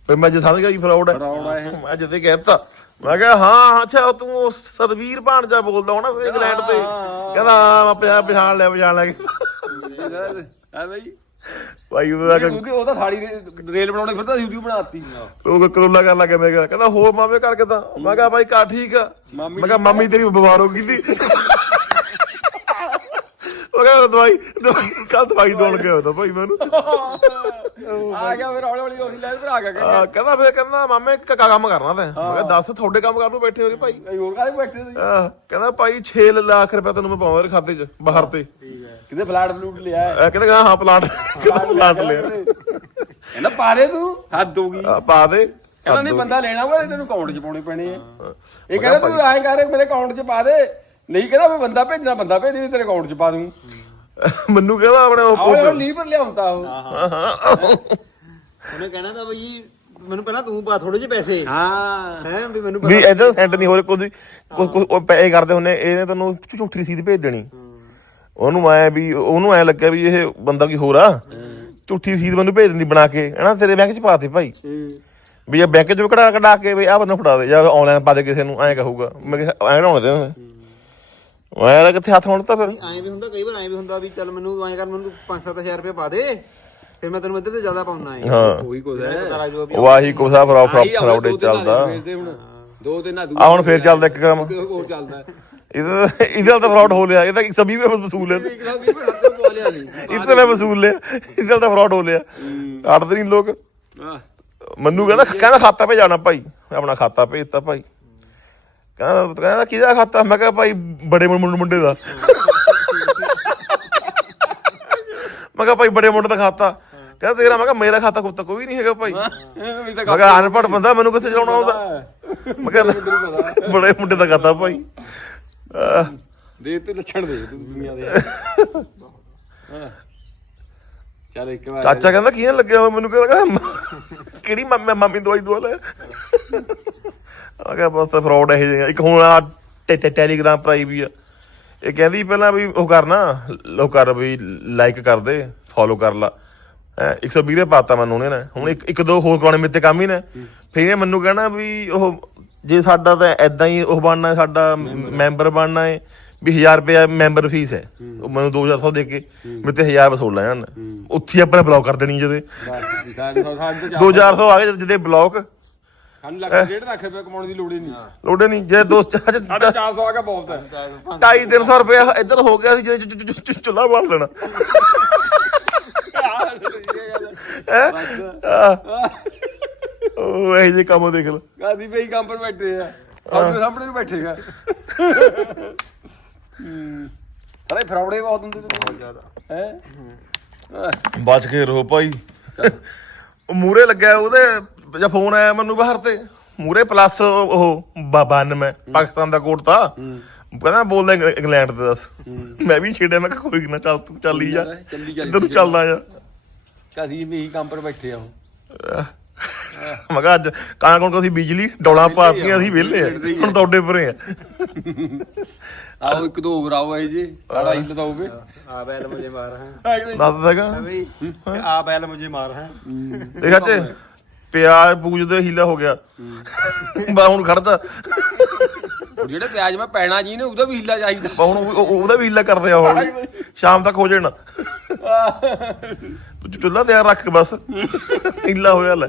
ਫਿਰ ਮੈਂ ਜੇ ਸਮਝ ਗਿਆ ਜੀ ਫਰਾਡ ਹੈ। ਫਰਾਡ ਹੈ ਇਹ। ਮੈਂ ਜਦੇ ਕਹਿਤਾ। ਮੈਂ ਕਿਹਾ ਹਾਂ ਅੱਛਾ ਉਹ ਤੂੰ ਉਹ ਸਤਵੀਰ ਭਾਣਜਾ ਬੋਲਦਾ ਹੋਣਾ ਫਿਰ ਇੰਗਲੈਂਡ ਤੇ। ਕਹਿੰਦਾ ਹਾਂ ਮੈਂ ਪਿਆ ਪਛਾਣ ਲਿਆ ਪਛਾਣ ਲਿਆ। ਆ ਬਈ। ਭਾਈ ਉਹਦਾ ਕਿਉਂਕਿ ਉਹ ਤਾਂ ਸਾੜੀ ਰੇ- ਰੇਲ ਬਣਾਉਣੇ ਫਿਰ ਤਾਂ YouTube ਬਣਾਤੀ ਉਹ ਕਰੋਲਾ ਕਰਨ ਲੱਗਾ ਮੈਂ ਕਿਹਾ ਕਹਿੰਦਾ ਹੋਰ ਮਾਮੇ ਕਰ ਕਿਦਾਂ? ਮੈਂ ਕਿਹਾ ਭਾਈ ਕਾ ਠੀਕ ਆ। ਮਾਮੀ ਮੈਂ ਕਿਹਾ ਮਾਮੀ ਤੇਰੀ ਬਿਮਾਰ ਹੋ ਗਈ ਸੀ। ਉਹ ਕਹਿੰਦਾ ਦਵਾਈ ਦਵਾਈ ਕੱਲ ਦਵਾਈ ਦੋਣ ਗਿਆ ਉਹਦਾ ਭਾਈ ਮੈਨੂੰ ਆ ਗਿਆ ਫਿਰ ਹੌਲੀ ਹੌਲੀ ਉਹੀ ਲੈ ਫਿਰ ਆ ਗਿਆ ਕਹਿੰਦਾ। ਆ, ਕਹਿੰਦਾ ਫੇਰ ਕਹਿੰਦਾ ਮਾਮੇ ਕ- ਕੰਮ ਕਰਨਾ ਤੈਂ ਮੈਂ ਕਿਹਾ ਦੱਸ ਤੁਹਾਡੇ ਕੰਮ ਕਰਨ ਨੂੰ ਬੈਠੇ ਹੋ ਰੇ ਭਾਈ। ਕਈ ਹੋਰ ਕਾਹਦੇ ਬੈਠੇ ਸੀ? ਆਹ, ਕਹਿੰਦਾ ਭਾਈ 6 ਲੱਖ ਰੁਪਏ ਤੈਨੂੰ ਮੈਂ ਪਾਵਾਂ ਖਾਤੇ 'ਚ ਬਾਹਰ ਤੇ। ਕਿਤੇ ਫਲਾਟ ਫਲੂਟ ਲਿਆ ਹੈ। ਕਹਿੰਦਾ ਹਾਂ, ਹਾਂ ਪਲਾਟ ਕਹਿੰਦਾ ਪਲਾਟ ਲਿਆ ਕਹਿੰਦਾ ਪਾ ਦੇ ਤੂੰ ਹੱਦ ਹੋ ਗਈ। ਆ, ਪਾ ਦੇ। ਕਹਿੰਦਾ ਨਹੀਂ ਬੰਦਾ ਲੈਣਾ ਵਾ ਤੈਨੂੰ ਅਕਾਊਂਟ 'ਚ ਪਾਉਣੇ ਪੈਣੇ ਆ। ਇਹ ਕਹਿੰਦਾ ਤੂੰ ਐਂ ਕਰ ਮੇਰੇ ਅਕਾਊਂਟ 'ਚ ਪਾ ਦੇ। ਨਹੀਂ ਕਹਿੰਦਾ ਮੈਂ ਬੰਦਾ ਭੇਜਣਾ ਬੰਦਾ ਭੇਜ ਦੇ ਤੇਰੇ ਅਕਾਊਂਟ 'ਚ ਪਾ ਦੂੰ। ਮੈਨੂੰ ਕਹਿੰਦਾ ਆਪਣੇ ਉਹ- ਲੀਵਰ ਲਿਆਉਂਦਾ ਉਹ। ਉਹਨੇ ਕਹਿਣਾ ਤਾਂ ਬਈ ਮੈਨੂੰ ਪਹਿਲਾਂ ਤੂੰ ਪਾ ਥੋੜੇ ਜਿਹੇ ਪੈਸੇ। ਹਾਂ। ਹੈ ਵੀ ਮੈਨੂੰ ਵੀ ਇਦਾਂ ਸੈਂਡ ਨਹੀਂ ਹੋ ਰਿਹਾ ਕੋਈ ਕੁਝ ਉਹ ਪੈਸੇ ਕਰਦੇ ਹੁੰਨੇ ਇਹਨੇ ਤੈਨੂੰ ਝੂਠੀ ਰਸੀਦ ਭੇਜ ਦੇਣੀ। ਉਹਨੂੰ ਐ ਵੀ ਉਹਨੂੰ ਐ ਲੱਗਿਆ ਵੀ ਇਹ ਬੰਦਾ ਕੀ ਹੋਰ ਆ। ਝੂਠੀ ਰਸੀਦ ਮੈਨੂੰ ਭੇਜ ਦਿੰਦੀ ਬਣਾ ਕੇ। ਹਨਾ ਤੇਰੇ ਬੈਂਕ 'ਚ ਪਾਤੇ ਭਾਈ। ਵੀ ਇਹ ਬੈਂਕ 'ਚੋਂ ਕਢਾ ਕਢਾ ਕੇ ਵੀ ਆਹ ਬੰਦਾ ਫੜਾ ਦੇ ਜਾਂ ਆਨਲਾਈਨ ਪਾ ਦੇ ਕਿਸੇ ਨੂੰ ਐਂ ਕਹੂਗਾ। ਮੈਂ ਕਿਹਾ ਐਂ ਕਢਾਉਣੇ ਤੇ। ਮੈਂ ਤਾਂ ਕਿੱਥੇ ਹੱਥ ਹੋਣ ਤਾਂ ਫਿਰ ਐਂ ਵੀ ਹੁੰਦਾ ਕਈ ਵਾਰ ਐਂ ਵੀ ਹੁੰਦਾ ਵੀ ਚੱਲ ਮੈਨੂੰ ਐਂ ਕਰ ਮੈਨੂੰ 5-7000 ਰੁਪਏ ਪਾ ਦੇ ਫਿਰ ਮੈਂ ਤੈਨੂੰ ਇੱਧਰ ਤੇ ਜ਼ਿਆਦਾ ਪਾਉਣਾ ਹੈ ਹਾਂ। ਉਹੀ ਕੁਝ ਹੈ। ਲੱਗ ਜਾਊਗਾ ਵੀ ਵਾਹੀ ਕੋਸਾ ਦੋ ਤਿੰਨ ਚੱਲਦਾ। ਦੋ ਤਿੰਨ ਆ ਆ ਹੁਣ ਫੇਰ ਚੱਲਦਾ ਇੱਕ ਕੰਮ। ਹੋਰ ਚੱਲਦਾ। ਹੈ। ਇਹਦਾ ਇਹਦੇ ਤਾਂ ਫਰਾਡ ਹੋ ਲਿਆ ਇਹ ਤਾਂ ਸਭੀ ਵਿੱਚ ਵਸੂਲ ਹੈ ਨਾਲ ਵਸੂਲ ਲਿਆ ਇਹਦੇ ਤਾਂ ਫਰਾਡ ਹੋ ਲਿਆ। ਅੜਦੇ ਨਹੀਂ ਲੋਕ। ਮੈਨੂੰ ਕਹਿੰਦਾ ਕਹਿੰਦਾ ਖਾਤਾ ਭੇਜਾਣਾ ਭਾਈ ਆਪਣਾ ਖਾਤਾ ਭੇਜਤਾ ਭਾਈ। ਕਹਿੰਦਾ ਕਹਿੰਦਾ ਕਿਹਦਾ ਖਾਤਾ? ਮੈਂ ਕਿਹਾ ਭਾਈ ਬੜੇ ਮੁੰਡੇ ਮੁੰਡੇ ਦਾ। ਮੈਂ ਕਿਹਾ ਭਾਈ ਬੜੇ ਮੁੰਡੇ ਦਾ ਖਾਤਾ। ਕਹਿੰਦਾ ਤੇਰਾ ਮੈਂ ਕਿਹਾ ਮੇਰਾ ਖਾਤਾ ਕੋਈ ਨਹੀਂ ਹੈਗਾ ਭਾਈ। ਮੈਂ ਕਿਹਾ ਅਨਪੜ੍ਹ ਬੰਦਾ ਮੈਨੂੰ ਕਿੱਥੇ ਚਲਾਉਣਾ ਆਉਂਦਾ ਮੈਂ ਕਿਹਾ ਬੜੇ ਮੁੰਡੇ ਦਾ ਖਾਤਾ। ਭਾਈ। ਦੇ ਤੇ ਲੱਛਣ ਦੇ ਤੂੰ ਦੁਨੀਆ ਦੇ। ਚੱਲ ਇੱਕ ਵਾਰ ਚਾਚਾ ਕਹਿੰਦਾ ਕਿਹਨੇ ਲੱਗਿਆ ਮੈਨੂੰ ਕਹਿੰਦਾ ਕਿਹੜੀ ਮੰਮੀ ਦਵਾਈ ਦਵਾ ਲੈ? ਆ ਗਿਆ ਬਸ ਫਰਾਡ ਇਹ ਜਿਹਾ ਇੱਕ ਹੁਣ ਆ ਟੈਲੀਗ੍ਰਾਮ ਪਰ ਆਈ ਵੀ ਆ। ਇਹ ਕਹਿੰਦੀ ਪਹਿਲਾਂ ਵੀ ਉਹ ਕਰਨਾ ਲੋ ਕਰ ਵੀ ਲਾਈਕ ਕਰ ਦੇ ਫੋਲੋ ਕਰ ਲਾ। ਹੈਂ 120 ਰੁਪਏ ਪਾਤਾ ਮੈਨੂੰ ਉਹਨੇ ਨਾ। ਹੁਣ ਇੱਕ ਇੱਕ ਦੋ ਹੋਰ ਕਰਾਉਣੇ ਮੇਰੇ ਤੇ ਕੰਮ ਹੀ ਨੇ। ਫਿਰ ਇਹ ਮੈਨੂੰ ਕਹਿਣਾ ਵੀ ਉਹ ਜੇ ਸਾਡਾ ਤਾਂ ਐਦਾਂ ਹੀ ਉਹ ਬਣਨਾ ਸਾਡਾ ਮੈਂਬਰ ਬਣਨਾ ਹੈ ਵੀ 1000 ਰੁਪਏ ਮੈਂਬਰ ਫੀਸ ਹੈ। ਉਹ ਮੈਨੂੰ 2100 ਦੇ ਕੇ ਮੇਰੇ ਤੇ 1000 ਵਸੂਲ ਲੈ ਜਾਣ ਉੱਥੇ ਆਪਣੇ ਬਲੌਕ ਕਰ ਦੇਣੀ ਜਦੇ ਬਸ, ਸਾਡੇ ਤੋਂ ਸਾਡੇ ਤੋਂ 2400 ਆ ਗਏ ਜਦੇ ਬਲੌਕ ਸਾਨੂੰ ਲੱਖ ਡੇਢ ਲੱਖ ਰੁਪਏ ਕਮਾਉਣ ਦੀ ਲੋੜ ਹੀ ਨਹੀਂ। ਲੋੜੇ ਨਹੀਂ। ਜੇ ਦੋਸਤ ਅੱਜ ਸਾਢੇ 400 ਆ ਗਿਆ ਬਹੁਤ ਹੈ। 2.5 300 ਰੁਪਏ ਇੱਧਰ ਹੋ ਗਿਆ ਸੀ ਜੇ ਚੁੱਲਾ ਬਾਲ ਲੈਣਾ। ਹੈ? ਉਹ ਇਹ ਜੇ ਕੰਮ ਦੇਖ ਲੈ। ਕਾਦੀ ਪਈ ਕੰਮ ਪਰ ਬੈਠੇ ਆ। ਸਾਡੇ ਸਾਹਮਣੇ ਨੂੰ ਬੈਠੇਗਾ ਹੂੰ। ਅਰੇ ਫਰਾਉੜੇ ਬਹੁਤ ਹੁੰਦੇ ਤੇ ਜ਼ਿਆਦਾ। ਹੈ? ਬਚ ਕੇ ਰਹੋ ਭਾਈ। ਉਹ ਮੂਰੇ ਲੱਗਿਆ ਉਹਦੇ ਜਾਂ ਫੋਨ ਆਇਆ ਮੈਨੂੰ ਬਾਹਰ ਤੇ। ਮੂਰੇ ਪਲੱਸ ਉਹ 92 ਪਾਕਿਸਤਾਨ ਦਾ ਕੋਡ ਤਾਂ। ਕਹਿੰਦਾ ਬੋਲਦਾ ਇੰਗ- ਇੰਗਲੈਂਡ ਤੇ ਦੱਸ। ਮੈਂ ਵੀ ਛੇੜਿਆ ਮੈਂ ਕਿਹਾ ਕੋਈ ਨਾ ਚੱਲ ਤੂੰ ਚੱਲ ਜਾ। ਚੱਲੀ ਚੱਲੀ ਇੱਧਰ ਨੂੰ ਚੱਲਦਾ ਜਾ। ਕਾਦੀ ਵੀ ਇਹੀ ਕੰਮ ਪਰ ਬੈਠੇ ਆ ਮੈਂ ਕਿਹਾ ਅੱਜ ਕਾਂ ਕੋਣ ਅਸੀਂ ਬਿਜਲੀ ਡੋਲਾ ਪਾਤੀਆਂ ਅਸੀਂ ਵਿਹਲੇ ਆ। ਹੁਣ ਤੁਹਾਡੇ ਪਰੇ ਆ। ਆਓ ਇੱਕ ਦੋ ਹੋਰ ਆਓ ਇਹ ਜੀ ਹਿੱਲ ਤਾਂ ਹੋਵੇ ਆ ਬੈਲ ਮੁਝੇ ਮਾਰ ਹੈ। ਹੈ? ਦੱਸ ਦੇਗਾ ਬਈ ਆ ਬੈਲ ਮੁਝੇ ਮਾਰ ਹੈ। ਦੇਖ ਅੱਛੇ ਪਿਆਜ ਪੂਜਦੇ ਹੀਲਾ ਹੋ ਗਿਆ। ਬਾ ਹੁਣ ਖੜਦਾ ਜਿਹੜੇ ਪਿਆਜ ਮੈਂ ਪੈਣਾ ਜੀ ਨੇ ਉਹਦਾ ਵੀ ਹਿੱਲਾ ਚਾਹੀਦਾ। ਬਾ ਹੁਣ ਉਹ- ਉਹ- ਉਹਦਾ ਵੀ ਹੀਲਾ ਕਰਦੇ ਆ ਹੁਣ ਸ਼ਾਮ ਤੱਕ ਹੋ ਜਾਣਾ। ਤੂੰ ਚੁੱਲ੍ਹਾ ਤਿਆਰ ਰੱਖ ਬਸ। ਹੀਲਾ ਹੋਇਆ ਲੈ।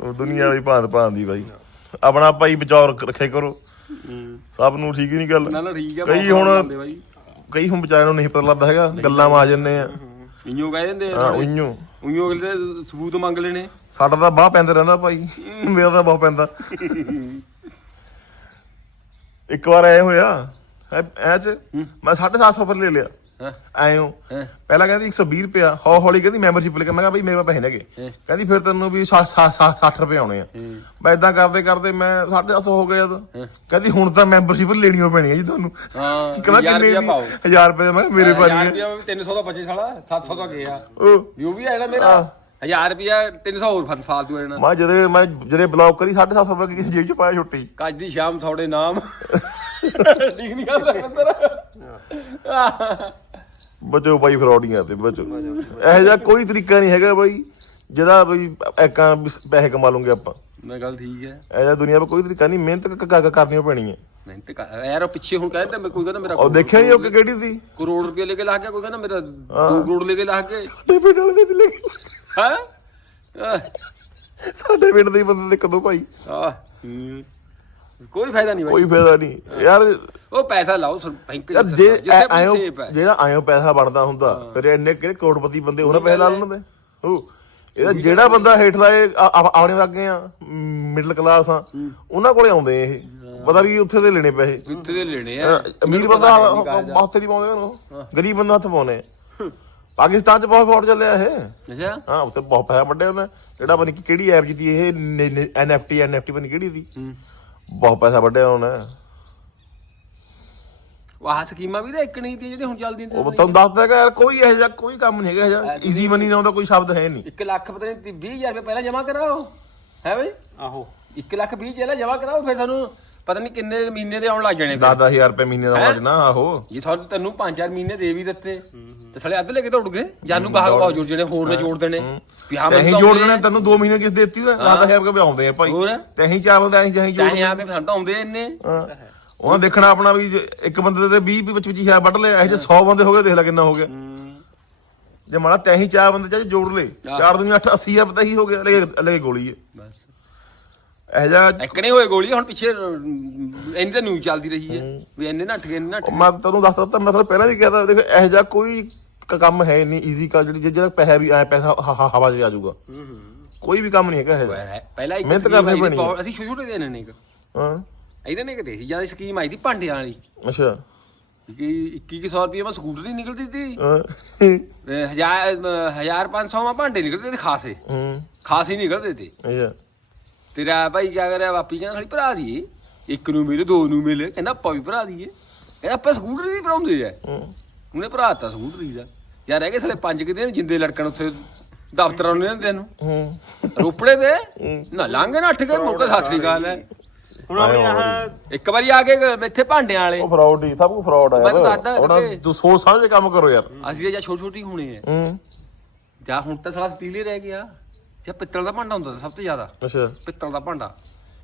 ਉਹ ਦੁਨੀਆ ਦੀ ਭਾਂਤ ਭਾਂਤ ਦੀ ਬਾਈ। ਆਪਣਾ ਭਾਈ ਬਚਾਓ ਰੱਖ- ਕਰੋ। ਸਭ ਨੂੰ ਠੀਕ ਹੀ ਨਹੀਂ ਗੱਲ। ਨਾ ਨਾ ਠੀਕ ਆ ਕਈ ਹੁਣ ਕਈ ਹੁਣ ਵਿਚਾਰਿਆਂ ਨੂੰ ਨਹੀਂ ਪਤਾ ਲੱਗਦਾ ਹੈਗਾ ਗੱਲਾਂ ਮਾ ਜੰਨੇ ਆ। ਇੰਨੋ ਕਹਿ ਦਿੰਦੇ ਹਾਂ ਉਈਓ ਉਈਓ ਅਗਲੇ ਦੇ ਸਬੂਤ ਮੰਗ ਲੈਣੇ। ਸਾਡਾ ਤਾਂ ਬਾਹ ਪੈਂਦਾ ਰਹਿੰਦਾ ਭਾਈ। ਮੇਰਾ ਤਾਂ ਬਾਹ ਪੈਂਦਾ। ਇੱਕ ਵਾਰ ਐ ਹੋਇਆ ਐ ਐ ਚ ਮੈਂ 750 ਪਰ ਲੈ ਲਿਆ। ਹਾਂ? ਹੋ। ਹਾਂ। ਪਹਿਲਾਂ ਕਹਿੰਦੀ 120 ਰੁਪਿਆ ਹੌ ਹੌਲੀ ਕਹਿੰਦੀ ਮੈਂਬਰਸ਼ਿਪ ਲੈ ਕੇ। ਮੈਂ ਕਿਹਾ ਬਈ ਮੇਰੇ ਕੋਲ ਪੈਸੇ ਨੇਗੇ। ਹਾਂ। ਕਹਿੰਦੀ ਫਿਰ ਤੈਨੂੰ ਵੀ 60 ਰੁਪਏ ਆਉਣੇ ਆ। ਮੈਂ ਇਦਾਂ ਕਰਦੇ ਕਰਦੇ ਮੈਂ 750 ਹੋ ਗਿਆ ਜਦ ਕਹਿੰਦੀ ਹੁਣ ਤਾਂ ਮੈਂਬਰਸ਼ਿਪ ਲੈਣੀ ਓ ਪੈਣੀ ਹੈ ਜੀ ਤੁਹਾਨੂੰ। ਹਾਂ ਕਹਿੰਦਾ ਕਿੰਨੇ ਦੀ? ਪਾਓ। 1000 ਰੁਪਏ ਮੈਂ ਮੇਰੇ ਪਾਣੀ ਹੈ ਰੁਪਇਆ ਵੀ 300 ਦਾ ਬਚੇ ਸਾਲਾ 700 ਦਾ ਗਿਆ ਉਹ ਵੀ ਆਇਆ ਮੇਰਾ। 1000 ਰੁਪਇਆ 300 ਹੋਰ ਫਾਲਤੂ ਆ ਜਾਣਾ। ਮੈਂ ਜਦੇ ਮੈਂ ਜਦੇ ਬਲੌਕ ਕਰੀ 750 ਰੁਪਏ ਕੀ ਜੇਬ ਚ ਪਾਇਆ ਛੁੱਟੀ। ਕੱਜ ਦੀ ਸ਼ਾਮ ਤੁਹਾਡੇ ਨਾਮ। ਠੀਕ ਨਹੀਂ ਗੱਲ ਅੰਦਰ। ਬਚੋ ਬਾਈ ਫਰੌਡੀਆਂ ਤੇ ਬਚੋ ਇਹੋ ਜਿਹਾ ਕੋਈ ਤਰੀਕਾ ਨਹੀਂ ਹੈਗਾ ਬਾਈ ਜਿਹਦਾ ਵੀ ਐਕਾਂ ਵੀ ਪੈਸੇ ਕਮਾ ਲੂੰਗੇ ਆਪਾਂ। ਮੈਂ ਗੱਲ ਠੀਕ ਹੈ। ਐਜਾ ਦੁਨੀਆ 'ਤੇ ਕੋਈ ਤਰੀਕਾ ਨਹੀਂ ਮਿਹਨਤ ਕ- ਕ- ਕਰਨੀ ਪੈਣੀ ਹੈ। ਮਿਹਨਤ ਕਰ ਯਾਰ ਉਹ ਪਿੱਛੇ ਹੁਣ ਕਹਿੰਦਾ ਮੈਂ ਕੋਈ ਕਹਿੰਦਾ ਮੇਰਾ ਉਹ ਦੇਖਿਆ ਨਹੀਂ ਉਹ ਕਿ ਕਿਹੜੀ ਸੀ? ਕਰੋੜ ਰੁਪਏ ਲੈ ਕੇ ਲਾ ਗਿਆ ਕੋਈ ਕਹਿੰਦਾ ਮੇਰਾ 2 ਕਰੋੜ ਲੈ ਕੇ ਲਾ ਕੇ। ਸਾਡੇ ਪਿੰਡ ਵਾਲੇ ਦੇ ਲੈ ਹਾਂ? ਸਾਡੇ ਪਿੰਡ ਦੇ ਹੀ ਬੰਦੇ ਦੇ ਕਦੋਂ ਭਾਈ ਆ ਕੋਈ ਫਾਇਦਾ ਨਹੀਂ ਬਾਈ। ਕੋਈ ਫਾਇਦਾ ਨਹੀਂ। ਯਾਰ ਉਹ ਪੈਸਾ ਲਾਓ ਸਰ ਬੈਂਕ ਯਾਰ ਜੇ ਜਿੱਥੇ ਸੇਫ ਹੈ। ਜਿਹੜਾ ਆਇਓ ਪੈਸਾ ਬਣਦਾ ਹੁੰਦਾ ਫਿਰ ਇੰਨੇ ਕਿਹੜੇ ਕਰੋੜਪਤੀ ਬੰਦੇ ਉਹਨਾਂ ਪੈਸੇ ਲਾ ਲੈਂਦੇ? ਉਹ ਇਹਦਾ ਜਿਹੜਾ ਬੰਦਾ ਹੇਠਲਾ ਇਹ ਆ- ਆ- ਆਪਣੇ ਲੱਗੇ ਆ ਮਿਡਲ ਕਲਾਸ ਆ ਉਹਨਾਂ ਕੋਲੇ ਆਉਂਦੇ ਇਹ। ਪਤਾ ਵੀ ਉੱਥੇ ਦੇ ਲੈਣੇ ਪੈਸੇ। ਕਿੱਥੇ ਦੇ ਲੈਣੇ ਆ। ਅਮੀਰ ਬੰਦਾ ਹੱਥ ਨਹੀਂ ਪਾਉਂਦੇ ਉਹਨੂੰ। ਗਰੀਬ ਬੰਦਾ ਹੱਥ ਪਾਉਣੇ ਪਾਕਿਸਤਾਨ ਚ ਬਹੁਤ ਫਰਾਡ ਚੱਲਿਆ ਇਹ। ਅੱਛਾ। ਹਾਂ ਉੱਥੇ ਬਹੁਤ ਪੈਸਾ ਵੱਡੇ ਉਹਨੇ। ਜਿਹੜਾ ਬਣੀ ਕਿਹੜੀ ਐਪ ਜਿੱਤੀ ਇਹ ਐਨਐਫਟੀ ਐਨਐਫਟੀ ਬਣੀ ਕਿਹੜੀ ਦੀ। ਹੂੰ। ਬਹੁਤ ਪੈਸਾ ਵੱਡਿਆ ਉਹਨੇ। ਵਾਹ ਸਕੀਮਾਂ ਵੀ ਤਾਂ ਇੱਕ ਨਹੀਂ ਤੀ ਜਿਹੜੇ ਹੁਣ ਚੱਲਦੀਆਂ ਉਹ ਤੁਹਾਨੂੰ ਦੱਸਦਾ ਕਿ ਯਾਰ ਕੋਈ ਇਹੋ ਜਿਹਾ ਕੋਈ ਕੰਮ ਨਹੀਂ ਹੈਗਾ ਇਹੋ ਜਿਹਾ ਈਜ਼ੀ ਮਨੀ ਨਾਮ ਦਾ ਕੋਈ ਸ਼ਬਦ ਹੈ ਨਹੀਂ। 1 ਲੱਖ ਪਤਾ ਨਹੀਂ 20000 ਰੁਪਏ ਪਹਿਲਾਂ ਜਮਾ ਕਰਾਓ ਹੈ ਬਈ? ਆਹੋ। 1 ਲੱਖ 20 ਜਿਹੜਾ ਜਮਾ ਕਰਾਓ ਫਿਰ ਤੁਹਾਨੂੰ ਪਤਾ ਨਹੀਂ ਕਿੰਨੇ ਮਹੀਨੇ ਦੇ ਆਉਣ ਲੱਗ ਜਾਣੇ ਫਿਰ। 10000 ਰੁਪਏ ਮਹੀਨੇ ਦਾ ਹੈਂ? ਵਜਣਾ ਆਹੋ। ਜੇ ਤੁਹਾਨੂੰ ਤੈਨੂੰ 5-4 ਮਹੀਨੇ ਦੇ ਵੀ ਦਿੱਤੇ ਤੇ ਸਾਲੇ ਅੱਧ ਲੈ ਕੇ ਦੌੜ ਗਏ। ਜਾਨੂੰ ਗਾਹਕ ਬਹੁਤ ਜੋੜ ਜਿਹੜੇ ਹੋਰ ਨੇ ਜੋੜ ਦੇਣੇ। ਵੀ ਹਾਂ ਤੇ ਮੈਨੂੰ ਜੋੜ ਤਾਂ ਦੇਣਾ ਤੈਨੂੰ 2 ਮਹੀਨੇ ਕਿਸ ਦੇਤੀ ਹੋਇਆ 10000 ਰੁਪਏ ਆਉਂਦੇ ਆ ਭਾਈ। ਹੋਰ? ਤੇ ਅਸੀਂ ਚਾਹ ਬੰਦੇ ਅਸੀਂ ਜੋੜ ਚਾਹੇ ਆਪੇ ਤਾਂ ਆਉਂਦੇ ਇੰਨੇ। ਹਾਂ। ਉਹਨਾਂ ਦੇਖਣਾ ਆਪਣਾ ਵੀ ਜੇ ਇੱਕ ਬੰਦੇ ਦੇ 20 25 25000 ਵੱਢ ਲਿਆ ਇਹ ਜੇ 100 ਬੰਦੇ ਹੋ ਗਏ ਦੇਖ ਲੈ ਕਿੰਨਾ ਹੋ ਗਿਆ। ਜੇ ਮਾੜਾ ਤੈਂ ਹੀ ਚਾਹ ਬੰਦੇ ਚਾਹ ਜੋੜ ਲੇ ਚਾਰ ਦੁਨੀ 8 80000 ਪਤਾ ਹੀ ਹੋ ਗਿਆ ਲੈ ਲੈ ਗੋਲੀ ਹੈ ਬਸ। ਇਹ ਜਾ ਨਹੀਂ ਹੋਏ ਗੋਲੀ ਹੁਣ ਪਿੱਛੇ ਇੰਨੀ ਤਾਂ ਨਿਊਜ਼ ਚੱਲਦੀ ਰਹੀ ਹੈ ਵੀ ਇੰਨੇ ਨੱਠ ਗਏ ਇੰਨੇ ਨੱਠ ਮੈਂ ਤੈਨੂੰ ਦੱਸ ਦਿੱਤਾ ਮੈਂ ਤੁਹਾਨੂੰ ਪਹਿਲਾਂ ਵੀ ਕਹਿ ਤਾ ਦੇਖ ਇਹ ਜਾ ਕੋਈ ਕੰਮ ਹੈ ਨਹੀਂ ਈਜ਼ੀ ਕਾ ਜਿਹੜੀ ਜਿਹੜਾ ਪੈਸਾ ਵੀ ਆਇਆ ਪੈਸਾ ਹਵਾ 'ਚ ਆ ਜਾਊਗਾ। ਕੋਈ ਵੀ ਕੰਮ ਨਹੀਂ ਹੈਗਾ ਇਹ। ਪਹਿਲਾਂ ਇੱਕ ਮਿਹਨਤ ਕਰਨੀ ਪੈਣੀ ਅਸੀਂ ਛੋਟੇ ਛੋਟੇ ਦੇਣੇ ਨੇ ਇੱਕ। ਹਾਂ। ਇਹਦੇ ਨੇ ਕਿਤੇ ਜ਼ਿਆਦਾ ਸਕੀਮ ਆਈ ਸੀ ਭਾਂਡਿਆਂ ਵਾਲੀ। ਅੱਛਾ। ਕਿ 2100 ਰੁਪਏ ਮੈਂ ਸਕੂਟਰ ਹੀ ਨਿਕਲਦੀ ਸੀ। ਹਜ਼ਾਰ ਅਹ, ਹਜ਼ਾਰ 500 ਮਾ ਭਾਂਡੇ ਨਿਕਲਦੇ ਤੇ ਖਾਸੇ। ਹੂੰ। ਖਾਸੇ ਹੀ ਨਿਕਲਦੇ ਤੇ ਅੱਛਾ ਤੇਰਾ ਭਾਈ ਕੀ ਕਰਿਆ ਵਾਪੀ ਜਾਨ ਸਾਲੀ ਭਰਾ ਦੀਏ ਇੱਕ ਨੂੰ ਮਿਲੇ ਦੋ ਨੂੰ ਮਿਲੇ। ਕਹਿੰਦਾ ਆਪਾਂ ਵੀ ਭਰਾ ਦੀਏ। ਕਹਿੰਦਾ ਆਪਾਂ ਸਕੂਟਰ ਹੀ ਭਰਾਉਂਦੇ ਆ। ਉਹਨੇ ਭਰਾਤਾ ਸਕੂਟਰ ਦਾ। ਯਾਰ ਰਹਿ ਗਏ ਸਾਲੇ ਪੰਜ ਕਿ ਦਿਨ ਜਿੰਦੇ ਲੜਕਣ ਉੱਥੇ ਦਫ਼ਤਰ ਆਉਂਦੇ ਨੇ ਤੈਨੂੰ ਹੂੰ। ਰੋਪੜੇ ਤੇ? ਨਾ ਲਾਂਗੇ ਨਾ ਅੱਠ ਕੇ ਮੁੜ ਕੇ ਸਤਿ ਸ੍ਰੀ ਅਕਾਲ ਹੈ ਹੁਣ ਆਪਣੀ ਆਹ ਇੱਕ ਵਾਰੀ ਆ ਕੇ ਇੱਥੇ ਭਾਂਡਿਆਂ ਵਾਲੇ। ਉਹ ਫਰਾਡ ਹੀ ਸਭ ਕੁ ਫਰਾਡ ਆ ਯਾਰ। ਉਹਨਾਂ ਤੂੰ ਸੋਚ ਸਮਝ ਕੇ ਕੰਮ ਕਰੋ ਯਾਰ। ਅਸੀਂ ਤਾਂ ਜਾਂ ਛੋਟੀ ਛੋਟੀ ਹੋਣੇ ਆ। ਹੂੰ। ਜਾਂ ਹੁਣ ਤਾਂ ਸਾਲਾ ਸਟੀਲ ਹੀ ਰਹਿ ਗਿਆ। ਜਾਂ ਪਿੱਤਲ ਦਾ ਭਾਂਡਾ ਹੁੰਦਾ ਸੀ ਸਭ ਤੋਂ ਜ਼ਿਆਦਾ। ਅੱਛਾ। ਪਿੱਤਲ ਦਾ ਭਾਂਡਾ।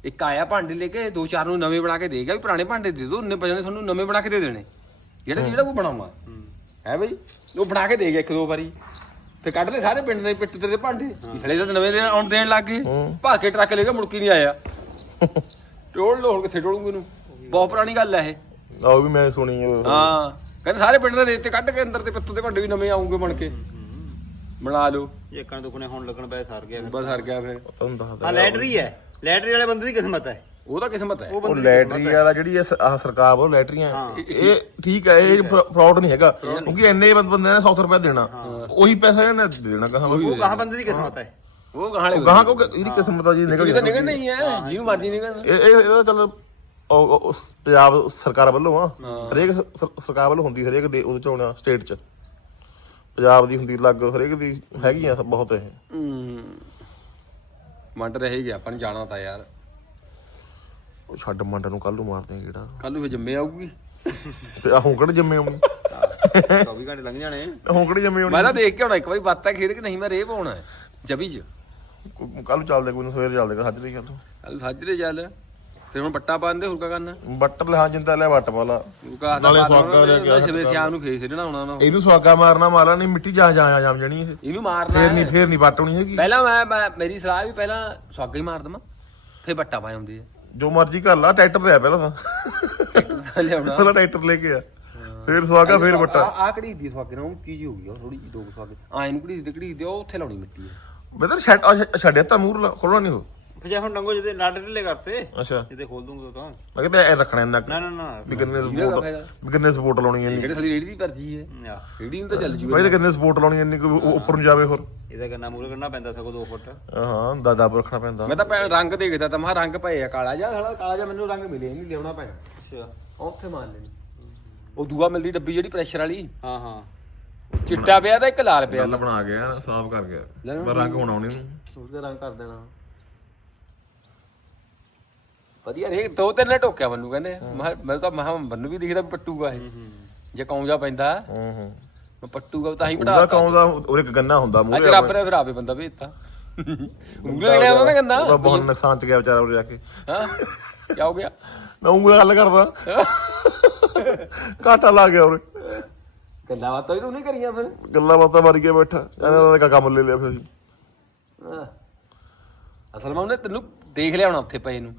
ਇੱਕ ਆਇਆ ਭਾਂਡੇ ਲੈ ਕੇ ਦੋ ਚਾਰ ਨੂੰ ਨਵੇਂ ਬਣਾ ਕੇ ਦੇ ਗਿਆ ਵੀ ਪੁਰਾਣੇ ਭਾਂਡੇ ਦੇ ਦਿਓ ਉਹਨੇ ਪਜਣੇ ਤੁਹਾਨੂੰ ਨਵੇਂ ਬਣਾ ਕੇ ਦੇ ਦੇਣੇ। ਜਿਹੜਾ ਜਿਹੜਾ ਕੋ ਬਣਾਉਣਾ ਹੈ ਬਈ? ਉਹ ਬਣਾ ਕੇ ਦੇ ਗਿਆ ਇੱਕ ਦੋ ਵਾਰੀ। ਤੇ ਕੱਢ ਲੈ ਸਾਰੇ ਪਿੰਡ ਦੇ ਪਿੱਟ ਦੇ ਭਾਂਡੇ। ਪਿਛਲੇ ਤਾਂ ਨਵੇਂ ਦੇਣ ਆਉਣ ਦੇਣ ਲੱਗ ਗਏ। ਭਰ ਕੇ ਟਰੱਕ ਲੈ ਕੇ ਮੁੜ ਕੇ ਨਹੀਂ ਆਇਆ। ਟੋਲ ਲੋ ਹੁਣ ਕਿੱਥੇ ਟੋਲੂਗੇ ਨੂੰ ਬਹੁਤ ਪੁਰਾਣੀ ਗੱਲ ਹੈ ਇਹ। ਉਹ ਵੀ ਮੈਂ ਸੁਣੀ ਹੈ ਹਾਂ। ਕਹਿੰਦੇ ਸਾਰੇ ਪਿੰਡ ਦੇ ਦੇਤੇ ਕੱਢ ਕੇ ਅੰਦਰ ਤੇ ਪਿੱਤਲ ਦੇ ਭਾਂਡੇ ਵੀ ਨਵੇਂ ਆਉਂਗੇ ਬਣ ਕੇ। ਬਣਾ ਲਓ। ਏਕਾਂ ਦੁਕਨੇ ਹੁਣ ਲੱਗਣ ਪਏ ਸਰ ਗਿਆ ਬਸ ਹਰ ਗਿਆ ਫਿਰ। ਤੁਹਾਨੂੰ ਦੱਸਦਾ ਆ ਲੈਟਰੀ ਹੈ। ਲੈਟਰੀ ਵਾਲੇ ਬੰਦੇ ਦੀ ਕਿਸਮਤ ਹੈ। ਉਹ ਤਾਂ ਕਿਸਮਤ ਹੈ। ਉਹ ਉਹ ਬੰਦੇ ਦੀ ਲੈਟਰੀ ਵਾਲਾ ਜਿਹੜੀ ਆਹ ਸਰਕਾਰ ਉਹ ਲੈਟਰੀਆਂ ਇਹ ਠੀਕ ਹੈ ਇਹ ਫਰਾਡ ਨਹੀਂ ਹੈਗਾ। ਕਿਉਂਕਿ ਇੰਨੇ ਬੰਦ- ਬੰਦੇ ਨੇ 100 ਰੁਪਏ ਦੇਣਾ। ਉਹੀ ਪੈਸਾ ਇਹਨੇ ਦੇ ਦੇਣਾ ਕਹਾਂ ਉਹ ਗਾਹ ਬੰਦੇ ਦੀ ਕਿਸਮਤ ਹੈ। ਉਹ ਗਾਲੇ ਗਾਹਾਂ ਕੋ ਇਹਦੀ ਕਿਸਮਤ ਆ ਜੀ ਨਿਕਲ ਤਾਂ ਜਾਣੀ। ਨਿਕਲ ਨਹੀਂ ਹੈ ਜਿਹਨੂੰ ਮਰਜ਼ੀ ਨਿਕਲਣ ਇਹ ਇਹ ਇਹਦਾ ਚੱਲ ਉਹ- ਉਹ- ਉਸ ਪੰਜਾਬ ਸਰਕਾਰ ਵੱਲੋਂ ਆ। ਹਰੇਕ ਸਰ- ਸਰਕਾਰ ਵੱਲੋਂ ਹੁੰਦੀ ਹਰੇਕ ਦੇ ਉਹਦੇ ਚ ਹੋਣਾ ਸਟੇਟ ਚ। ਪੰਜਾਬ ਦੀ ਹੁੰਦੀ ਲੱਗ ਹਰੇਕ ਦੀ ਹੈਗੀਆਂ ਬਹੁਤ ਇਹ। ਹੂੰ। ਮੰਡ ਰਹੇ ਗਿਆ ਆਪਾਂ ਨੂੰ ਜਾਣਾ ਤਾਂ ਯਾਰ। ਉਹ ਛੱਡ ਮੰਡ ਨੂੰ ਕੱਲ ਨੂੰ ਮਾਰਦੇ ਆ ਕਿਹੜਾ। ਕੱਲ ਨੂੰ ਜੰਮੇ ਆਊਗੀ। ਤੇ ਆ ਹੁਣ ਕਿਹੜੇ ਜੰਮੇ ਆਉਣੀ 24 ਘੰਟੇ ਲੰਘ ਜਾਣੇ। ਹੁਣ ਕਿਹੜੇ ਜੰਮੇ ਆਉਣੀ ਮੈਂ ਤਾਂ ਦੇਖ ਕੇ ਆਉਣਾ ਇੱਕ ਵਾਰੀ ਬਾਤਾਂ ਖੇਡ ਕੇ ਨਹੀਂ ਮੈਂ ਰੇਹ ਪਾਉਣਾ ਹੈ ਜਬੀ ਚ। ਕੱਲ ਨੂੰ ਚੱਲਦੇ ਕੋਈ ਨੂੰ ਸਵੇਰ ਚੱਲਦੇ ਸਾਜਰੇ ਕਰ ਕੱਲ ਚੱਲ। ਤੇ ਹੁਣ ਬੱਟਾ ਪਾਉਂਦੇ ਹੋਰ ਕਾ ਕਰਨਾ? ਬੱਟ ਲਹਾ ਜਿੰਦਾ ਲੈ ਬੱਟ ਵਾਲਾ ਉਹ ਕਾ ਨਾਲੇ ਸਵਾਗਾ ਲੈ ਕੇ ਆ ਸਵੇਰੇ ਸ਼ਾਮ ਨੂੰ ਖੇਸ ਦੇਣਾ ਆਉਣਾ ਨਾ ਇਹਨੂੰ ਸਵਾਗਾ ਮਾਰਨਾ ਮਾਲਾ ਨਹੀਂ ਮਿੱਟੀ ਜਾ ਜਾ ਜਾਮ ਜਣੀ ਇਹ। ਇਹਨੂੰ ਮਾਰਨਾ ਫੇਰ ਹੈ। ਨਹੀਂ ਫੇਰ ਨਹੀਂ ਬੱਟ ਹੋਣੀ ਹੈਗੀ। ਪਹਿਲਾਂ ਮੈਂ ਮੈਂ- ਮੇਰੀ ਸਲਾਹ ਵੀ ਪਹਿਲਾਂ ਸਵਾਗਾ ਹੀ ਮਾਰ ਦਵਾਂ ਫੇਰ ਬੱਟਾ ਪਾਏ ਹੁੰਦੇ ਜੋ ਮਰਜ਼ੀ ਕਰ ਲਾ ਟਰੈਕਟਰ ਲਿਆ ਪਹਿਲਾਂ ਤਾਂ। ਲਿਆਉਣਾ। ਪਹਿਲਾਂ ਟਰੈਕਟਰ ਲੈ ਕੇ ਆ। ਫੇਰ ਸਵਾਗਾ ਫੇਰ ਬੱਟਾ। ਆ ਕੜੀ ਦੀ ਸਵਾਗੇ ਨਾਲ ਉਹ ਕੀ ਜੀ ਹੋ ਗਈ ਥੋੜੀ ਜਿਹੀ ਦੋ ਸਵਾਗੇ ਆ ਇਹਨੂੰ ਕੜੀ ਦੀ ਕੜੀ ਦੀ ਉਹ ਉੱਥੇ ਲਾਉਣੀ ਮਿੱਟੀ ਹੈ ਮੈਂ ਤਾਂ ਛੱਡ ਛੱਡਿਆ ਤਾਂ ਮੂਰ ਖੋਲਣਾ ਨਹੀਂ ਹੋ ਫਿਰ ਜੇ ਹੁਣ ਡੰਗੋ ਜਿਹਦੇ ਲਾਡ ਢਿੱਲੇ ਕਰਤੇ ਅੱਛਾ। ਜਿਹਦੇ ਖੋਲ ਦੂੰਗਾ ਤਾਂ। ਮੈਂ ਕਿਹਾ ਇਹ ਰੱਖਣਾ ਇੰਨਾ ਕੁ। ਨਾ ਨਾ ਨਾ। ਵੀ ਕਿੰਨੇ ਸਪੋਰਟ। ਵੀ ਕਿੰਨੇ ਸਪੋਰਟ ਲਾਉਣੀ ਇੰਨੀ ਜਿਹੜੇ ਸਾਡੀ ਰੇੜੀ ਦੀ ਪਰਚੀ ਹੈ। ਯਾ, ਰੇੜੀ ਨੂੰ ਤਾਂ ਚੱਲ ਜੂਗਾ। ਭਾਈ ਤੇ ਕਿੰਨੇ ਸਪੋਰਟ ਲਾਉਣੀ ਇੰਨੀ ਕੁ ਉਹ ਉੱਪਰ ਨੂੰ ਜਾਵੇ ਹੋਰ। ਇਹਦਾ ਕਰਨਾ ਮੂਰੇ ਕਰਨਾ ਪੈਂਦਾ ਸਗੋਂ 2 ਫੁੱਟ। ਹਾਂ ਦਾਦਾ ਪਰ ਰੱਖਣਾ ਪੈਂਦਾ। ਮੈਂ ਤਾਂ ਭੈਣ ਰੰਗ ਦੇਖਦਾ ਤਾਂ ਮਹਾ ਰੰਗ ਪਏ ਆ ਕਾਲਾ ਜਿਹਾ ਸਾਲਾ ਕਾਲਾ ਜਿਹਾ ਮੈਨੂੰ ਰੰਗ ਮਿਲਿਆ ਨਹੀਂ ਲਿਆਉਣਾ ਪੈਣਾ। ਅੱਛਾ। ਉੱਥੇ ਮਾਰ ਲੈਣੀ। ਉਹ ਦੂਆ ਮਿਲਦੀ ਡੱਬੀ ਜਿਹੜੀ ਪ੍ਰੈਸ਼ਰ ਵਾਲੀ। ਹਾਂ ਹਾਂ। ਚਿੱਟਾ ਪਿਆ ਤਾਂ ਇੱਕ ਲਾਲ ਪਿਆ। ਗੱਲ ਬਣਾ ਗਿਆ ਸਾਫ਼ ਕਰ ਗਿਆ। ਰੰਗ ਹੋਣਾ ਉਹਨੇ। ਨੂੰ ਉਹਦੇ ਰੰਗ ਕਰ ਦੇਣਾ। ਵਧੀਆ ਰੇ ਦੋ ਤਿੰਨ ਨੇ ਟੋਕਿਆ ਮੈਨੂੰ ਕਹਿੰਦੇ। ਮੈਂ ਮੈਂ ਤਾਂ ਮਹਾ ਮੈਨੂੰ ਵੀ ਦਿਖਦਾ ਵੀ ਪੱਟੂਗਾ ਇਹ। ਜੇ ਕੌਂਜਾ ਪੈਂਦਾ ਹੂੰ ਹੂੰ। ਮੈਂ ਪੱਟੂਗਾ ਤਾਂ ਹੀ ਉਹਦਾ ਪੜਾ ਕੌਂ ਦਾ ਉਹ ਇੱਕ ਗੰਨਾ ਹੁੰਦਾ ਅੱਜ ਮੂਰੇ ਰੱਬ ਨੇ ਫਿਰ ਆਪੇ ਬੰਦਾ ਭੇਜਤਾ। ਉਂਗਲਾਂ ਲਿਆ ਨਾ ਗੰਨਾ? ਉਹਦਾ ਬਹੁਤ ਨੁਕਸਾਨ ਚ ਗਿਆ ਵਿਚਾਰਾ ਉਰੇ ਜਾ ਕੇ। ਹਾਂ ਕੀ ਹੋ ਗਿਆ? ਮੈਂ ਉਂਗਲ ਗੱਲ ਕਰਦਾ। ਘਾਟਾ ਲਾ ਗਿਆ ਉਰੇ। ਗੱਲਾਂ ਬਾਤਾਂ ਵੀ ਤੂੰ ਨਹੀਂ ਕਰੀਆਂ ਫਿਰ? ਗੱਲਾਂ ਬਾਤਾਂ ਮਾਰੀ ਕੇ ਬੈਠਾ। ਕੰਮ ਲੈ ਲਿਆ ਫਿਰ ਅਸੀਂ। ਅਸਲ ਮੈਂ ਉਹਨੇ ਤੈਨੂੰ ਦੇਖ ਲਿਆ ਹੋਣਾ ਉੱਥੇ ਪਏ ਨੂੰ।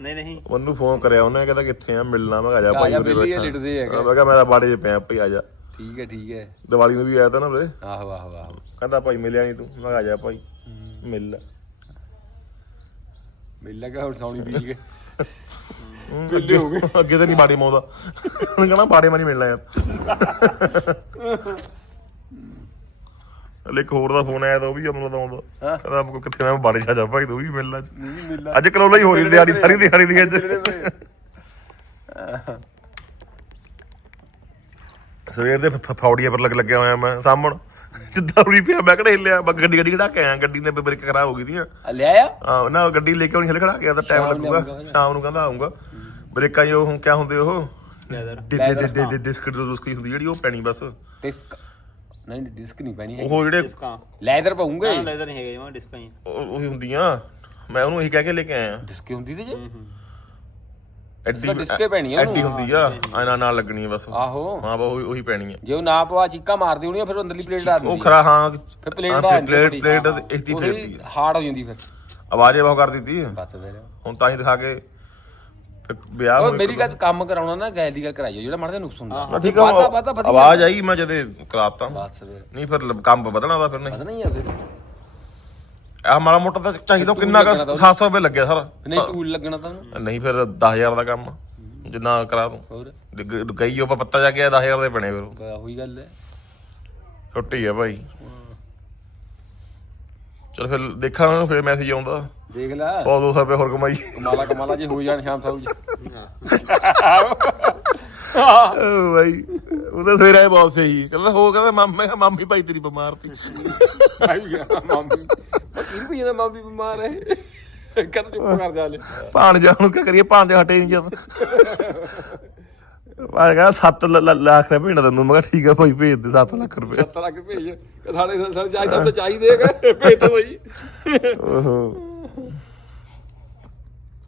ਨਹੀਂ ਨਹੀਂ। ਮੈਨੂੰ ਫੋਨ ਕਰਿਆ ਉਹਨੇ ਕਹਿੰਦਾ ਕਿੱਥੇ ਆ ਮਿਲਣਾ। ਮੈਂ ਕਿਹਾ ਜਾ ਭਾਈ ਉਰੇ ਬੈਠਾ। ਲਿਟਦੇ ਹੈਗੇ। ਮੈਂ ਕਿਹਾ ਮੈਂ ਤਾਂ ਬਾੜੇ 'ਚ ਪਿਆ ਭਾਈ ਆ ਜਾ। ਠੀਕ ਹੈ ਠੀਕ ਹੈ। ਦੀਵਾਲੀ ਨੂੰ ਵੀ ਆਇਆ ਤਾਂ ਨਾ ਉਰੇ? ਆਹੋ ਆਹੋ ਆਹੋ ਕਹਿੰਦਾ ਭਾਈ ਮਿਲਿਆ ਨਹੀਂ ਤੂੰ। ਮੈਂ ਕਿਹਾ ਆ ਜਾ ਭਾਈ ਮਿਲ ਲੈ। ਮਿਲ ਲੱਗਾ ਹੁਣ ਸੌਣੀ ਬੀਜ ਕੇ। ਹੂੰ, ਅੱਗੇ ਅੱਗੇ ਤੇ ਨਹੀਂ ਬਾੜੇ ਮਾਉਂਦਾ ਉਹਨੇ ਕਹਣਾ ਬਾੜੇ ਮਾ ਨਹੀਂ ਮਿਲਣਾ ਯਾਰ। ਹਲੇ ਇੱਕ ਹੋਰ ਦਾ ਫੋਨ ਆਇਆ ਤਾਂ ਉਹ ਵੀ ਅਮਨ ਦਾ। ਆਉਂਦਾ ਹਾਂ। ਕਹਿੰਦਾ ਮੈਂ ਕਿੱਥੇ ਮੈਂ ਛਾ ਜਾ ਭਾਈ ਤੂੰ ਵੀ ਮਿਲ ਲੈ ਨਹੀਂ ਮਿਲ ਅੱਜ ਕਲੋਲਾ ਹੀ ਹੋ ਰਹੀ ਦਿਹਾੜੀ ਸਾਰੀ ਦਿਹਾੜੀ ਦੀ ਅੱਜ। ਸਵੇਰ ਦੇ ਫ- ਫੌੜੀਆਂ ਪਰ ਲੱਗ ਲੱਗਿਆ ਹੋਇਆ ਮੈਂ ਸਾਹਮਣ। ਜਿੱਦਾਂ ਉਰੀ ਪਿਆ ਮੈਂ ਕਿਹੜਾ ਹਿੱਲਿਆ ਮੈਂ ਗੱਡੀ ਗੱਡੀ ਖੜਾ ਕੇ ਆਇਆ ਗੱਡੀ ਦੇ ਬ੍ਰੇਕ ਖਰਾਬ ਹੋ ਗਈ ਦੀਆਂ। ਆ ਲਿਆ ਹਾਂ ਨਾ ਗੱਡੀ ਲੈ ਕੇ ਆਉਣੀ ਹਲੇ ਖੜਾ ਕੇ ਆ ਤਾਂ ਟਾਈਮ ਸ਼ਾਮ ਨੂੰ ਲੱਗੂਗਾ। ਆਊਂਗਾ। ਸ਼ਾਮ ਨੂੰ ਕਹਿੰਦਾ ਆਉਂਗਾ ਬ੍ਰੇਕਾਂ ਜੋ ਹੁਣ ਕਿਆ ਹੁੰਦੇ ਉਹ? ਲੈਦਰ ਡਿਸਕ ਡਿਸਕ ਹੁੰਦੀ ਜਿਹੜੀ ਉਹ ਪੈਣੀ ਬਸ। ਡਿਸਕ। ਨਹੀਂ ਡਿਸਕ ਨਹੀਂ ਪੈਣੀ ਹੈ ਉਹ ਜਿਹੜੇ ਡਿਸਕਾਂ ਲੈਦਰ ਪਾਉਂਗੇ? ਹਾਂ ਲੈਦਰ ਨਹੀਂ ਹੈਗਾ ਜਮਾ ਡਿਸਕਾਂ ਹੀ ਉਹ ਉਹੀ ਹੁੰਦੀਆਂ। ਮੈਂ ਉਹਨੂੰ ਇਹੀ ਕਹਿ ਕੇ ਲੈ ਕੇ ਆਇਆ। ਡਿਸਕ ਹੁੰਦੀ ਤੇ ਜੇ? ਐਡੀ ਤਾਂ ਡਿਸਕੇ ਪੈਣੀ ਆ ਉਹਨੂੰ। ਐਡੀ ਹੁੰਦੀ ਆ। ਐਨਾ ਨਾਲ ਲੱਗਣੀ ਆ ਬਸ। ਆਹੋ। ਹਾਂ ਬਸ ਉਹੀ ਉਹੀ ਪੈਣੀ ਆ। ਜੇ ਉਹ ਨਾ ਪਵਾ ਚੀਕਾਂ ਮਾਰਦੀ ਹੋਣੀ ਆ, ਫਿਰ ਉਹ ਅੰਦਰਲੀ ਪਲੇਟ ਲਾ ਦਿੰਦੀ ਉਹ ਖਰਾ ਹਾਂ ਫਿਰ ਪਲੇਟ ਦਾ ਪਲੇਟ ਪਲੇਟ ਇਸਦੀ ਫੇਰਦੀ ਆ। ਹਾਰਡ ਹੋ ਜਾਂਦੀ ਫਿਰ। ਆਵਾਜ਼ ਬਹੁਤ ਕਰ ਦਿੱਤੀ ਬਸ ਫਿਰ। ਹੁਣ ਤਾਂ ਹੀ ਦਿਖਾ ਕੇ ਵਿਆਹ ਉਹ ਹੋਏ ਮੇਰੀ ਗੱਲ ਕੰਮ ਕਰਾਉਣਾ ਨਾ ਗੈਲ ਦੀ ਗੱਲ ਕਰਾਈਓ ਜਿਹੜਾ ਮਾੜਾ ਜਿਹਾ ਨੁਕਸ ਹੁੰਦਾ। ਠੀਕ ਆ। ਆਵਾਜ਼ ਆਈ ਮੈਂ ਜਦੇ ਕਰਾਤਾ। ਬਸ ਫਿਰ। ਨਹੀਂ ਫਿਰ ਲ- ਕੰਮ ਵਧਣਾ ਦਾ ਫਿਰ ਨਹੀਂ। ਪਤਾ ਨਹੀਂ ਆ ਫਿਰ। ਆ ਮਾੜਾ ਮੋਟਾ ਤਾਂ ਚਾਹੀਦਾ ਕਿੰਨਾ ਕੁ 700 ਰੁਪਏ ਲੱਗਿਆ ਸਾਰਾ। ਨਹੀਂ ਟੂਲ ਲੱਗਣਾ ਤਾਂ। ਨਹੀਂ ਫਿਰ 10000 ਦਾ ਕੰਮ ਜਿੰਨਾ ਕਰਾ ਹੋਰ? ਗ- ਗਈ ਉਹ ਪੱਤਾ ਜਾ ਕੇ 10000 ਦੇ ਬਣੇ ਫਿਰ ਉਹ। ਉਹੀ ਗੱਲ ਹੈ। ਛੁੱਟੀ ਆ ਭਾਈ। ਚਲ ਫਿਰ ਦੇਖਾਂ ਫਿਰ ਮੈਸੇਜ ਆਉਂਦਾ। ਦੇਖ ਲੈ। 100 200 ਰੁਪਏ ਹੋਰ ਕਮਾਈ। ਕਮਾਲਾ ਕਮਾਲਾ ਜੇ ਹੋ ਜਾਣ ਸ਼ਾਮ ਸਾਊ ਜੀ। ਓ ਭਾਈ ਉਹਦਾ ਸਵੇਰੇ ਆਏ ਬਹੁਤ ਸਹੀ ਕਹਿੰਦਾ ਹੋ ਕਹਿੰਦਾ ਮਾਮੇ ਮਾਮੀ ਭਾਈ ਤੇਰੀ ਬਿਮਾਰ ਗਿਆ ਮਾਮੀ। ਮਕੀਰ ਵੀ ਇਹਦਾ ਮਾਮੀ ਬਿਮਾਰ ਹੈ? ਕਦ ਚੁੱਪ ਕਰ ਜਾ ਲੈ ਭਾਣ ਜਾ ਨੂੰ ਕੀ ਕਰੀਏ ਭਾਣ ਜਾ ਹਟੇ ਨਹੀਂ ਜਦ। ਮੈਂ ਕਿਹਾ 7 ਲੱਖ ਰੁਪਏ ਭੇਜਣਾ ਤੈਨੂੰ ਮੈਂ ਕਿਹਾ ਠੀਕ ਆ ਭਾਈ ਭੇਜ ਦੇ 7 ਲੱਖ ਰੁਪਏ। 70 ਲੱਖ ਭੇਜ। ਸਾਡੇ ਸਾਡੇ ਚਾਹੀਦਾ ਚਾਹੀਦੇ ਭੇਜ ਤਾਂ ਸਹੀ। ਓਹੋ।